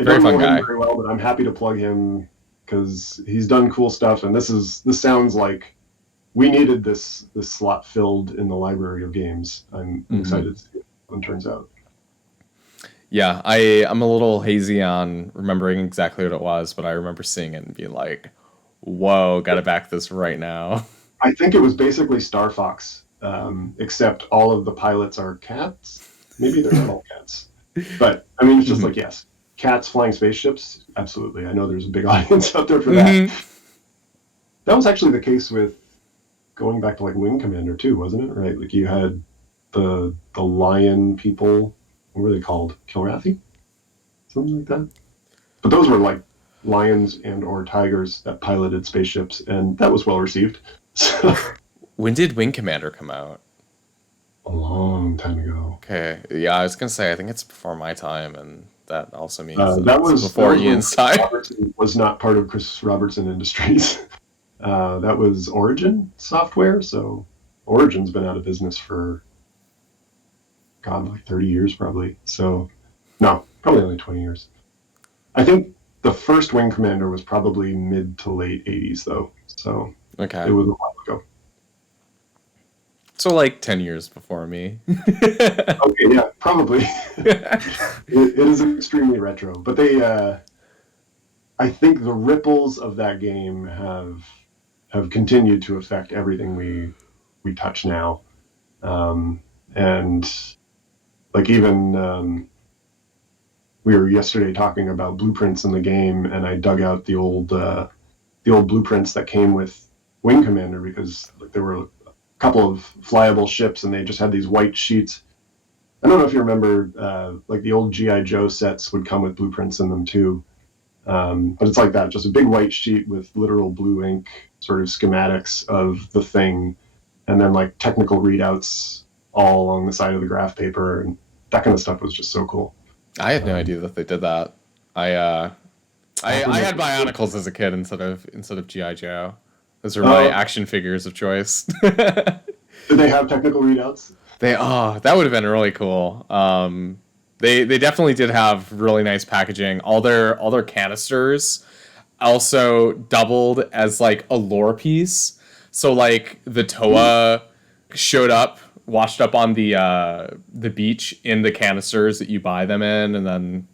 don't know him very well, but I'm happy to plug him because he's done cool stuff, and this sounds like we needed this slot filled in the library of games. I'm excited to see how it turns out. Yeah, I'm a little hazy on remembering exactly what it was, but I remember seeing it and being like, whoa, gotta back this right now. I think it was basically Star Fox, except all of the pilots are cats. Maybe they're not all cats. But, I mean, it's just like, yes, cats flying spaceships, absolutely. I know there's a big audience out there for that. That was actually the case with going back to, like, Wing Commander, too, wasn't it? Right? Like, you had the lion people, what were they called? Kilrathi? Something like that? But those were, like, lions and or tigers that piloted spaceships, and that was well received. So, When did Wing Commander come out? a long time ago. Okay, yeah, I was gonna say I think it's before my time, and that also means That was before Ian's time. Robertson was not part of Chris Robertson Industries. That was Origin Software. So Origin's been out of business for like 30 years probably. So no, probably only 20 years. I think the first Wing Commander was probably mid to late 80s though. So Okay, it was a while ago. so like 10 years before me. Okay, yeah, probably. It is extremely retro, but they, I think the ripples of that game have continued to affect everything we touch now, and like even we were yesterday talking about blueprints in the game, and I dug out the old blueprints that came with Wing Commander because like, there were couple of flyable ships and they just had these white sheets. I don't know if you remember like the old G.I. Joe sets would come with blueprints in them too, but it's like that, just a big white sheet with literal blue ink sort of schematics of the thing, and then like technical readouts all along the side of the graph paper, and that kind of stuff was just so cool. I had no idea that they did that. I had Bionicles as a kid instead of G.I. Joe. Those are my action figures of choice. Did they have technical readouts? That would have been really cool. They definitely did have really nice packaging. All their canisters also doubled as like a lore piece. So like the Toa showed up, washed up on the beach in the canisters that you buy them in, and then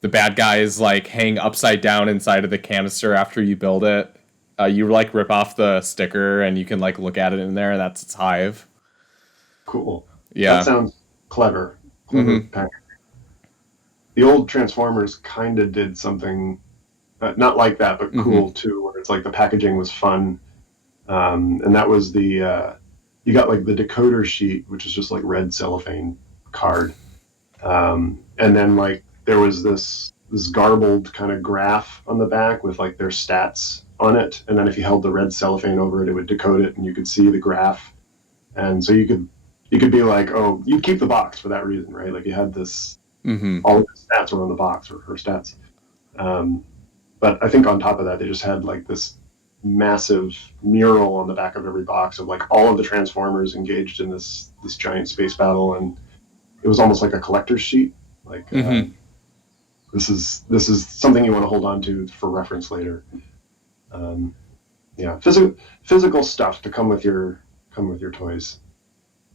the bad guys like hang upside down inside of the canister after you build it. You like rip off the sticker and you can like look at it in there, and that's its hive. Cool. Yeah. That sounds clever. Packaging. The old Transformers kind of did something not like that, but cool too, where it's like the packaging was fun. And that was the you got like the decoder sheet, which is just like red cellophane card. And then like there was this garbled kind of graph on the back with like their stats on it, and then if you held the red cellophane over it, it would decode it, and you could see the graph, and so you could be like, oh, you'd keep the box for that reason, right? Like you had this, all of the stats were on the box or her stats, but I think on top of that, they just had like this massive mural on the back of every box of like all of the Transformers engaged in this giant space battle, and it was almost like a collector's sheet, like this is something you want to hold on to for reference later. Yeah, physical stuff to come with your toys.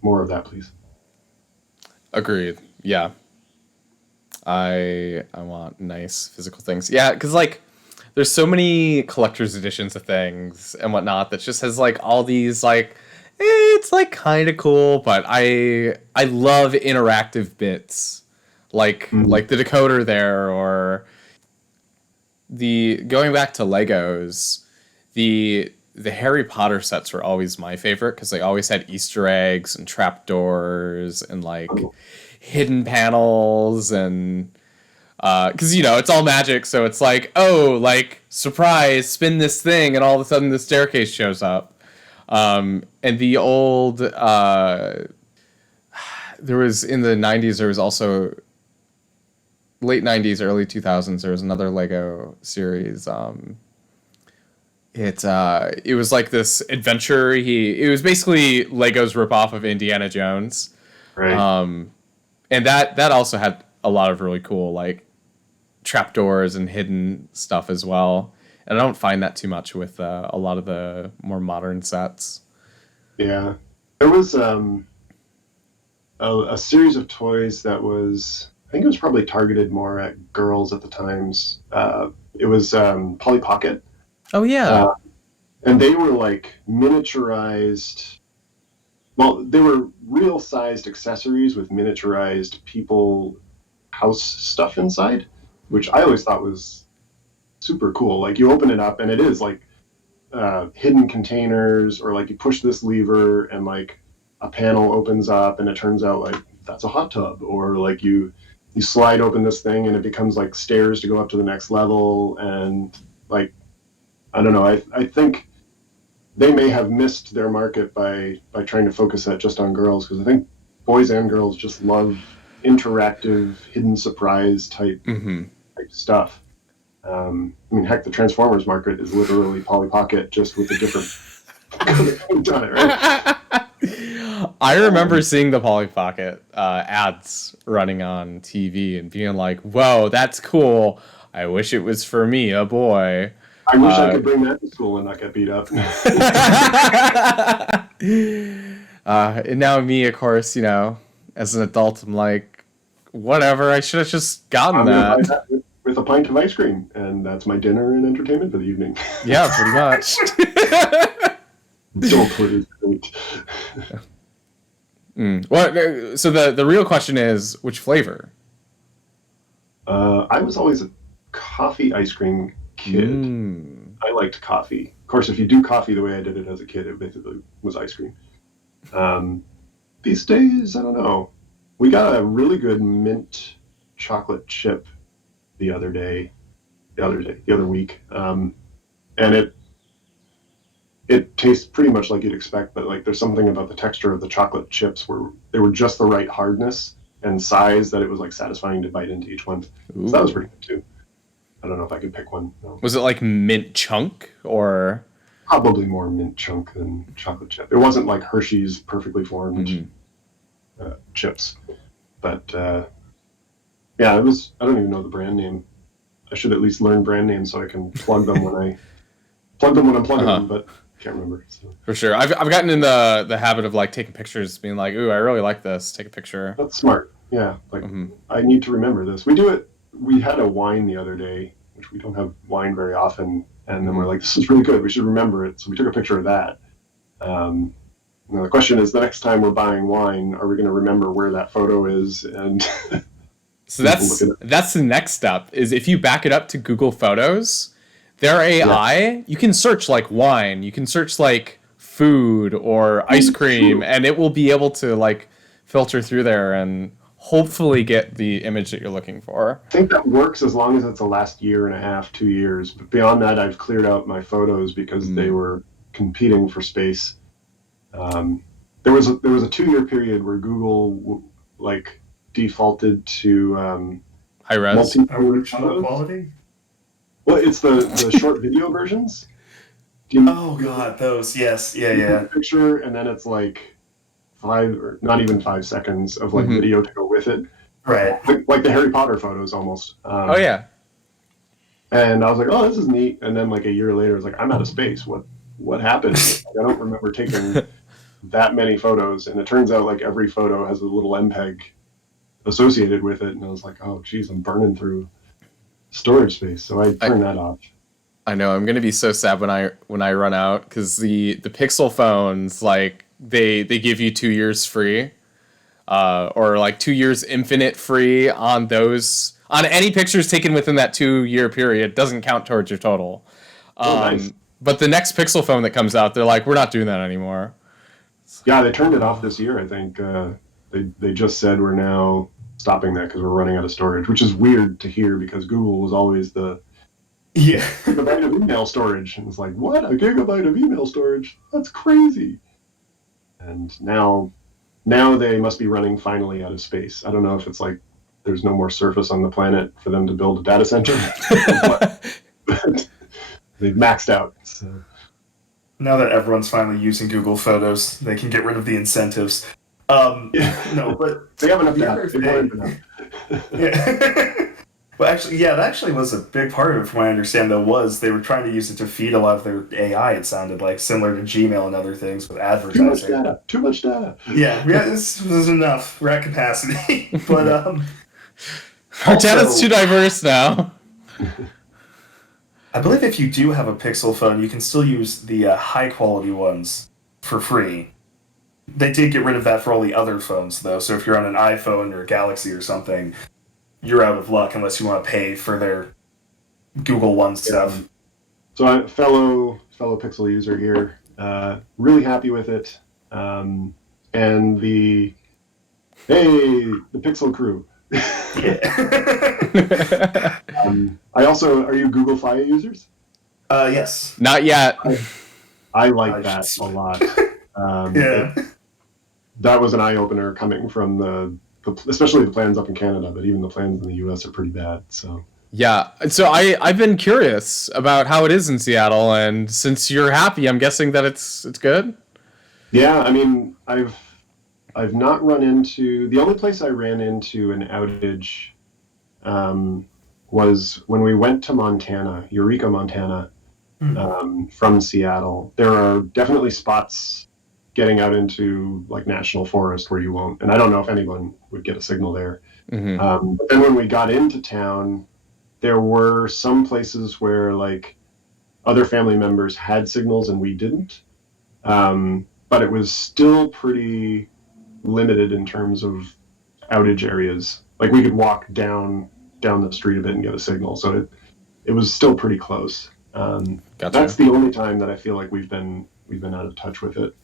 More of that, please. Agreed. Yeah. I want nice physical things. Yeah, because like there's so many collector's editions of things and whatnot that just has like all these like it's like kind of cool, but I love interactive bits like the decoder there, or the going back to Legos, the Harry Potter sets were always my favorite because they always had Easter eggs and trapdoors and like hidden panels, and because you know it's all magic, so it's like, oh, like surprise, spin this thing, and all of a sudden the staircase shows up. And the old there was in the 90s, there was also late 90s, early 2000s, there was another Lego series. It was like this adventure. It was basically Lego's ripoff of Indiana Jones. Right. And that also had a lot of really cool like trapdoors and hidden stuff as well. And I don't find that too much with a lot of the more modern sets. Yeah. There was a series of toys that was, I think it was probably targeted more at girls at the times. It was Polly Pocket. Oh, yeah. And they were like miniaturized. Well, they were real sized accessories with miniaturized people house stuff inside, which I always thought was super cool. Like you open it up and it is like hidden containers, or like you push this lever and like a panel opens up and it turns out like that's a hot tub, or like you slide open this thing and it becomes like stairs to go up to the next level. And like, I don't know, I think they may have missed their market by trying to focus that just on girls, because I think boys and girls just love interactive hidden surprise type stuff. I mean, heck, the Transformers market is literally Polly Pocket, just with a different on it, right? I remember seeing the Polly Pocket ads running on TV and being like, whoa, that's cool. I wish it was for me, a boy. I wish I could bring that to school and not get beat up. And now me, of course, you know, as an adult, I'm like, whatever, I should have just gotten Buy that. that with a pint of ice cream, and that's my dinner and entertainment for the evening. Yeah, pretty much. Don't please. Well, so the real question is, which flavor? I was always a coffee ice cream kid. I liked coffee. Of course, if you do coffee the way I did it as a kid, it basically was ice cream. These days, I don't know. We got a really good mint chocolate chip the other week, and it tastes pretty much like you'd expect, but like there's something about the texture of the chocolate chips where they were just the right hardness and size that it was like satisfying to bite into each one. Ooh. So that was pretty good too. I don't know if I could pick one. No. Was it like mint chunk or? Probably more mint chunk than chocolate chip. It wasn't like Hershey's perfectly formed chips, but yeah, it was. I don't even know the brand name. I should at least learn brand names so I can plug them when I'm plugging them, but can't remember. So. For sure, I've gotten in the habit of like taking pictures, being like, "Ooh, I really like this." Take a picture. That's smart. Yeah, like I need to remember this. We do it. We had a wine the other day, which we don't have wine very often, and then we're like, "This is really good. We should remember it." So we took a picture of that. Now the question is, the next time we're buying wine, are we going to remember where that photo is? And so that's the next step. Is if you back it up to Google Photos, their AI, you can search like wine, you can search like food or ice cream, and it will be able to like filter through there and hopefully get the image that you're looking for. I think that works as long as it's the last year and a half, 2 years. But beyond that, I've cleared out my photos because they were competing for space. There was a 2-year period where Google like defaulted to high res original quality. Well, it's the short video versions. Oh god, those, yes, yeah. Picture, and then it's like 5 or not even 5 seconds of like video to go with it. Right. Like the Harry Potter photos almost. Oh yeah. And I was like, oh, this is neat. And then like a year later, it's like, I'm out of space. What happened? I don't remember taking that many photos. And it turns out like every photo has a little MPEG associated with it. And I was like, oh, geez, I'm burning through storage space. So I turned that off. I know. I'm gonna be so sad when I run out, because the Pixel phones, like they give you 2 years free, or like 2 years infinite free on those. On any pictures taken within that 2-year period, doesn't count towards your total. Nice. But the next Pixel phone that comes out, they're like, we're not doing that anymore. Yeah, they turned it off this year, I think. They just said we're now stopping that because we're running out of storage, which is weird to hear because Google was always the gigabyte of email storage. And it's like, what? A gigabyte of email storage? That's crazy. And now they must be running finally out of space. I don't know if it's like there's no more surface on the planet for them to build a data center. But they've maxed out. So. Now that everyone's finally using Google Photos, they can get rid of the incentives. No, but they have enough data. Yeah. Well, actually, yeah, that actually was a big part of it, from what I understand, though, was they were trying to use it to feed a lot of their AI, it sounded like, similar to Gmail and other things with Too much advertising. data. Too much data. Yeah, this was enough. We're at capacity. But Our data's also, too diverse now. I believe if you do have a Pixel phone, you can still use the high-quality ones for free. They did get rid of that for all the other phones, though, so if you're on an iPhone or a Galaxy or something, you're out of luck unless you want to pay for their Google One stuff. So I'm fellow Pixel user here. Really happy with it. And the Pixel crew. Yeah. I also, are you Google Fi users? Yes. Not yet. I like that a lot. Yeah. That was an eye opener coming from especially the plans up in Canada, but even the plans in the US are pretty bad. So Yeah. So I've been curious about how it is in Seattle, and since you're happy, I'm guessing that it's good. yeah, I mean, I've not run into, the only place I ran into an outage was when we went to Montana, Eureka, Montana, from Seattle. There are definitely spots getting out into like national forest where you won't, and I don't know if anyone would get a signal there. But then when we got into town, there were some places where like other family members had signals and we didn't, but it was still pretty limited in terms of outage areas. Like we could walk down the street a bit and get a signal, so it was still pretty close. Gotcha. That's the only time that I feel like we've been out of touch with it.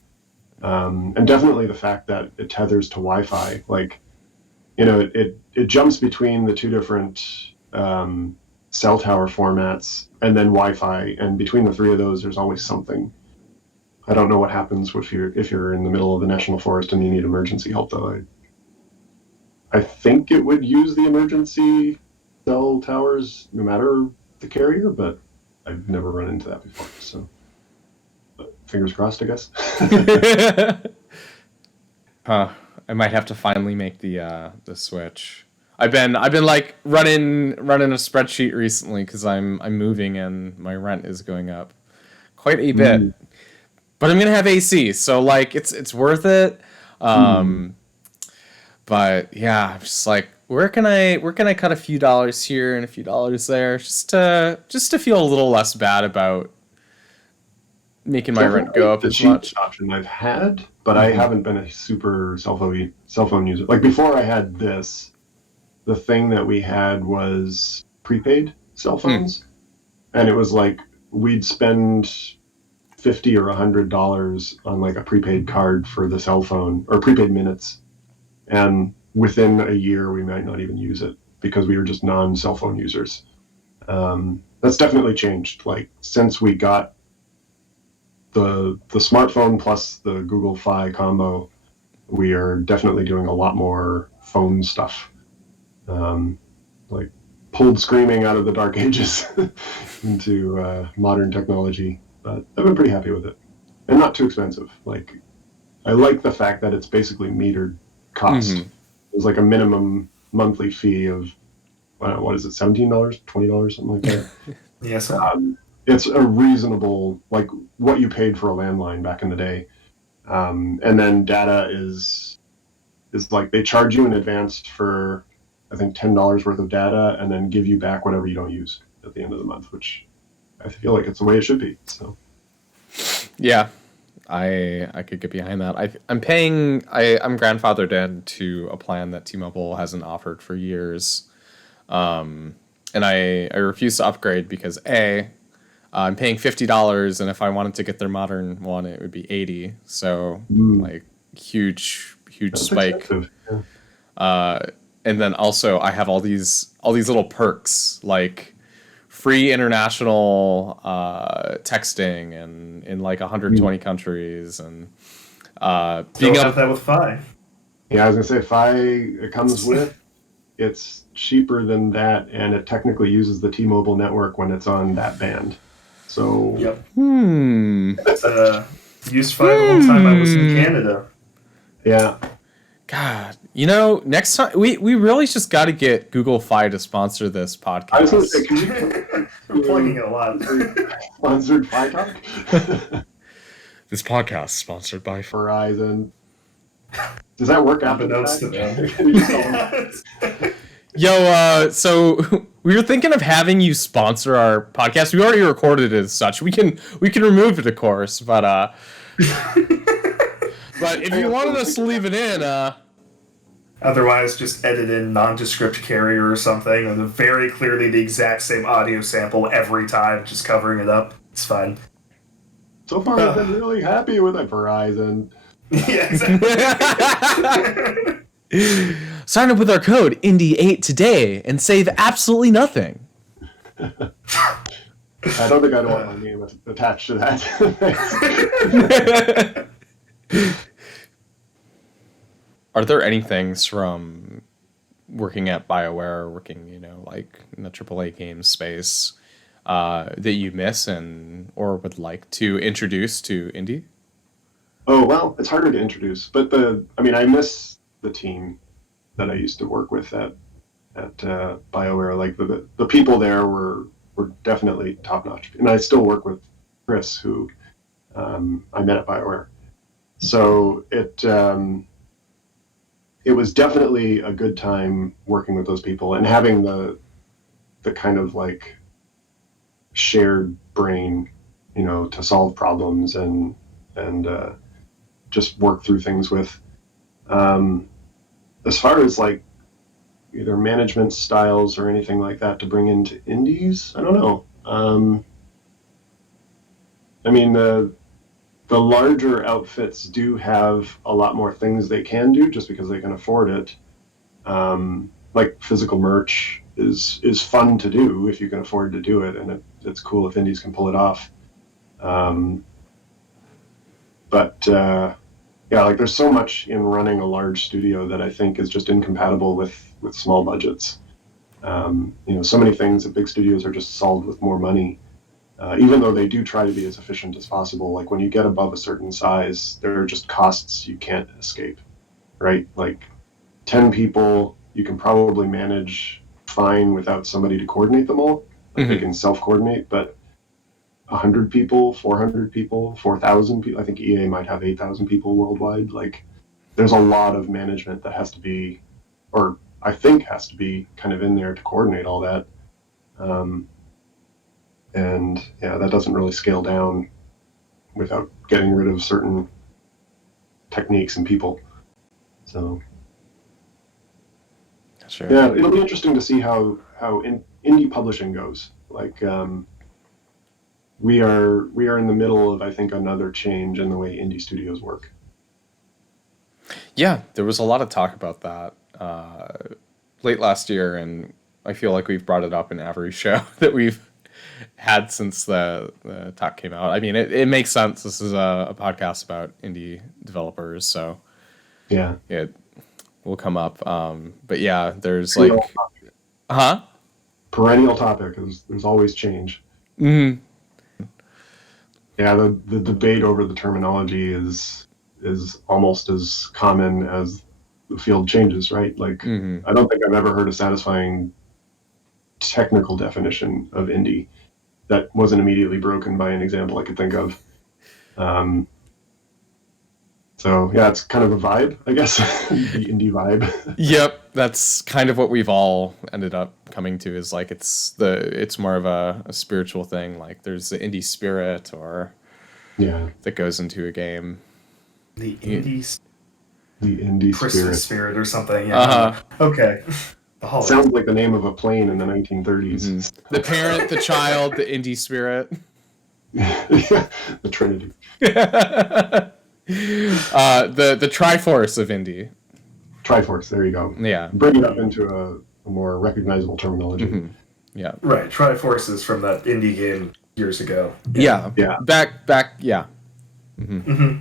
And definitely the fact that it tethers to Wi-Fi, like, you know, it jumps between the two different cell tower formats and then Wi-Fi, and between the three of those, there's always something. I don't know what happens if you're in the middle of the national forest and you need emergency help, though. I think it would use the emergency cell towers no matter the carrier, but I've never run into that before, so. Fingers crossed, I guess. Huh. I might have to finally make the switch. I've been like running a spreadsheet recently because I'm moving and my rent is going up quite a bit. But I'm gonna have AC, so like it's worth it. But yeah, I'm just like, where can I cut a few dollars here and a few dollars there, just to feel a little less bad about making my rent go up as much. Option I've had, but I haven't been a super cell phone user. Like before I had this, the thing that we had was prepaid cell phones, and it was like we'd spend $50 or $100 on like a prepaid card for the cell phone or prepaid minutes, and within a year we might not even use it because we were just non-cell phone users. That's definitely changed. Like since we got the smartphone plus the Google Fi combo, we are definitely doing a lot more phone stuff. Like pulled screaming out of the dark ages into modern technology. But I've been pretty happy with it. And not too expensive. Like I like the fact that it's basically metered cost. There's like a minimum monthly fee of, I don't know, what is it, $17, $20, something like that. Yes. It's a reasonable, like what you paid for a landline back in the day. And then data is like they charge you in advance for, I think, $10 worth of data and then give you back whatever you don't use at the end of the month, which I feel like it's the way it should be. So yeah, I could get behind that. I'm grandfathered into a plan that T-Mobile hasn't offered for years, and I refuse to upgrade because I'm paying $50, and if I wanted to get their modern one, it would be $80. So like huge that's spike. Yeah. And then also I have all these little perks like free international texting and in like 120 countries, and being Don't able have that with Fi. Yeah, I was gonna say Fi it comes with. It's cheaper than that, and it technically uses the T-Mobile network when it's on that band. So Yep. It's used Fi the whole time I was in Canada. yeah, God, You know, next time we really just got to get Google Fi to sponsor this podcast. I was going to say, can you We're plugging it a lot. sponsored Fi Talk? This podcast sponsored by Verizon. Does that work after Unbeknownst to that? Yo, so we were thinking of having you sponsor our podcast. We already recorded it as such. We can remove it, of course, but if you wanted us to leave it in, Otherwise, just edit in nondescript carrier or something, and very clearly the exact same audio sample every time, just covering it up. It's fine. So far, I've been really happy with it, Verizon. Yeah, exactly. sign up with our code Indie8 today and save absolutely nothing. I don't think I'd want my name attached to that. Are there any things from working at BioWare, working, like in the AAA game space, that you miss or would like to introduce to indie? Oh, well, it's harder to introduce, but I miss the team that I used to work with at BioWare. Like the people there were definitely top notch, and I still work with Chris, who I met at BioWare. So it was definitely a good time working with those people and having the kind of like shared brain, to solve problems and just work through things with. As far as like either management styles or anything like that to bring into indies, I don't know. The larger outfits do have a lot more things they can do just because they can afford it. Like physical merch is fun to do if you can afford to do it, and it's cool if indies can pull it off. Like there's so much in running a large studio that I think is just incompatible with small budgets. So many things at big studios are just solved with more money. Even though they do try to be as efficient as possible, like when you get above a certain size, there are just costs you can't escape, right? Like 10 people, you can probably manage fine without somebody to coordinate them all. Like They can self-coordinate, but 100 people, 400 people, 4,000 people, I think EA might have 8,000 people worldwide. Like there's a lot of management that has to be, or I think has to be kind of in there to coordinate all that. That doesn't really scale down without getting rid of certain techniques and people. So, Sure. Yeah, it'll be interesting to see how indie publishing goes. Like, we are in the middle of, I think, another change in the way indie studios work. Yeah, there was a lot of talk about that late last year, and I feel like we've brought it up in every show that we've had since the talk came out. I mean, it makes sense. This is a podcast about indie developers, so Yeah, it will come up. But yeah, there's Perennial like, perennial topic. There's always change. Mm-hmm. Yeah, the debate over the terminology is almost as common as the field changes, right? Like, I don't think I've ever heard a satisfying technical definition of indie that wasn't immediately broken by an example I could think of. So yeah, it's kind of a vibe, I guess, the indie vibe. Yep, that's kind of what we've all ended up coming to. Is like it's more of a spiritual thing. Like there's the indie spirit, or that goes into a game. The indie Christmas spirit or something. Yeah. Okay. Sounds like the name of a plane in the 1930s. Mm-hmm. The parent, the child, the indie spirit. The Trinity. The Triforce of indie. Triforce, there you go. Yeah. Bring it up into a more recognizable terminology. Mm-hmm. Yeah. Right. Triforce is from that indie game years ago. Yeah. Back. Yeah. Mm-hmm.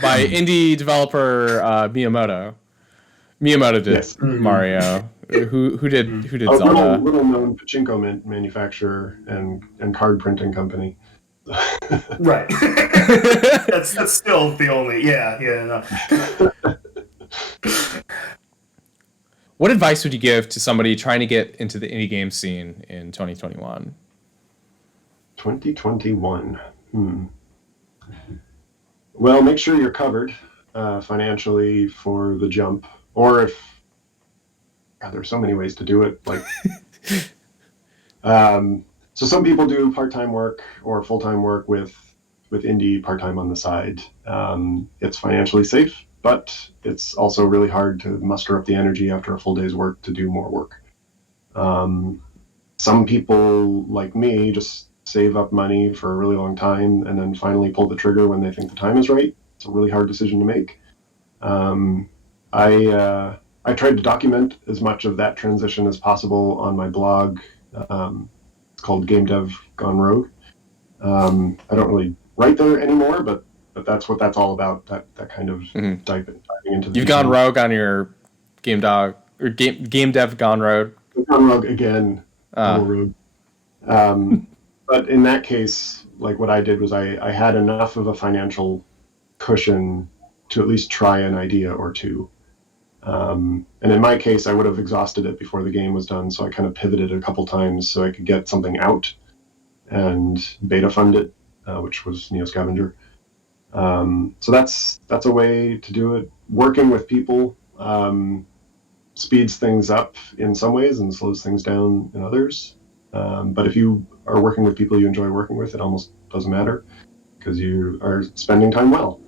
By indie developer Miyamoto. Miyamoto did Mario. Who did Zelda? Little known pachinko manufacturer and card printing company. Right. that's still the only. No. What advice would you give to somebody trying to get into the indie game scene in 2021? 2021. Well, make sure you're covered financially for the jump. Or if, God, there's so many ways to do it. Like, so some people do part-time work or full-time work with indie part-time on the side. It's financially safe, but it's also really hard to muster up the energy after a full day's work to do more work. Some people, like me, just save up money for a really long time and then finally pull the trigger when they think the time is right. It's a really hard decision to make. I tried to document as much of that transition as possible on my blog. It's called Game Dev Gone Rogue. I don't really write there anymore, but that's what that's all about. That kind of diving into the. You've gone rogue on your game dev gone rogue. Gone rogue again. Rogue. But in that case, like what I did was I had enough of a financial cushion to at least try an idea or two. And in my case, I would have exhausted it before the game was done, so I kind of pivoted a couple times so I could get something out and beta fund it, which was Neo Scavenger. So that's a way to do it. Working with people speeds things up in some ways and slows things down in others. But if you are working with people you enjoy working with, it almost doesn't matter because you are spending time well,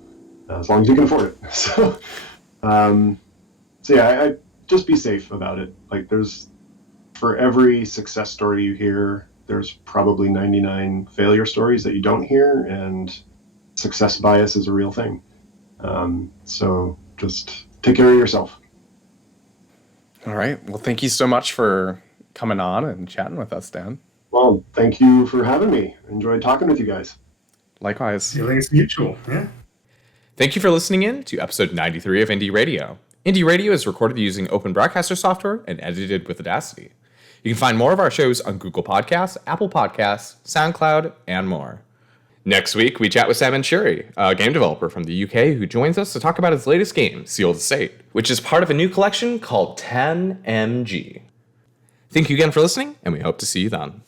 as long as you can afford it. So yeah, I just be safe about it. Like for every success story you hear, there's probably 99 failure stories that you don't hear, and success bias is a real thing. So just take care of yourself. All right. Well, thank you so much for coming on and chatting with us, Dan. Well, thank you for having me. Enjoyed talking with you guys. Likewise. I think it's mutual. Yeah. Thank you for listening in to episode 93 of Indie Radio. Indie Radio is recorded using Open Broadcaster software and edited with Audacity. You can find more of our shows on Google Podcasts, Apple Podcasts, SoundCloud, and more. Next week, we chat with Sam Shuri, a game developer from the UK who joins us to talk about his latest game, Sealed Estate, which is part of a new collection called 10MG. Thank you again for listening, and we hope to see you then.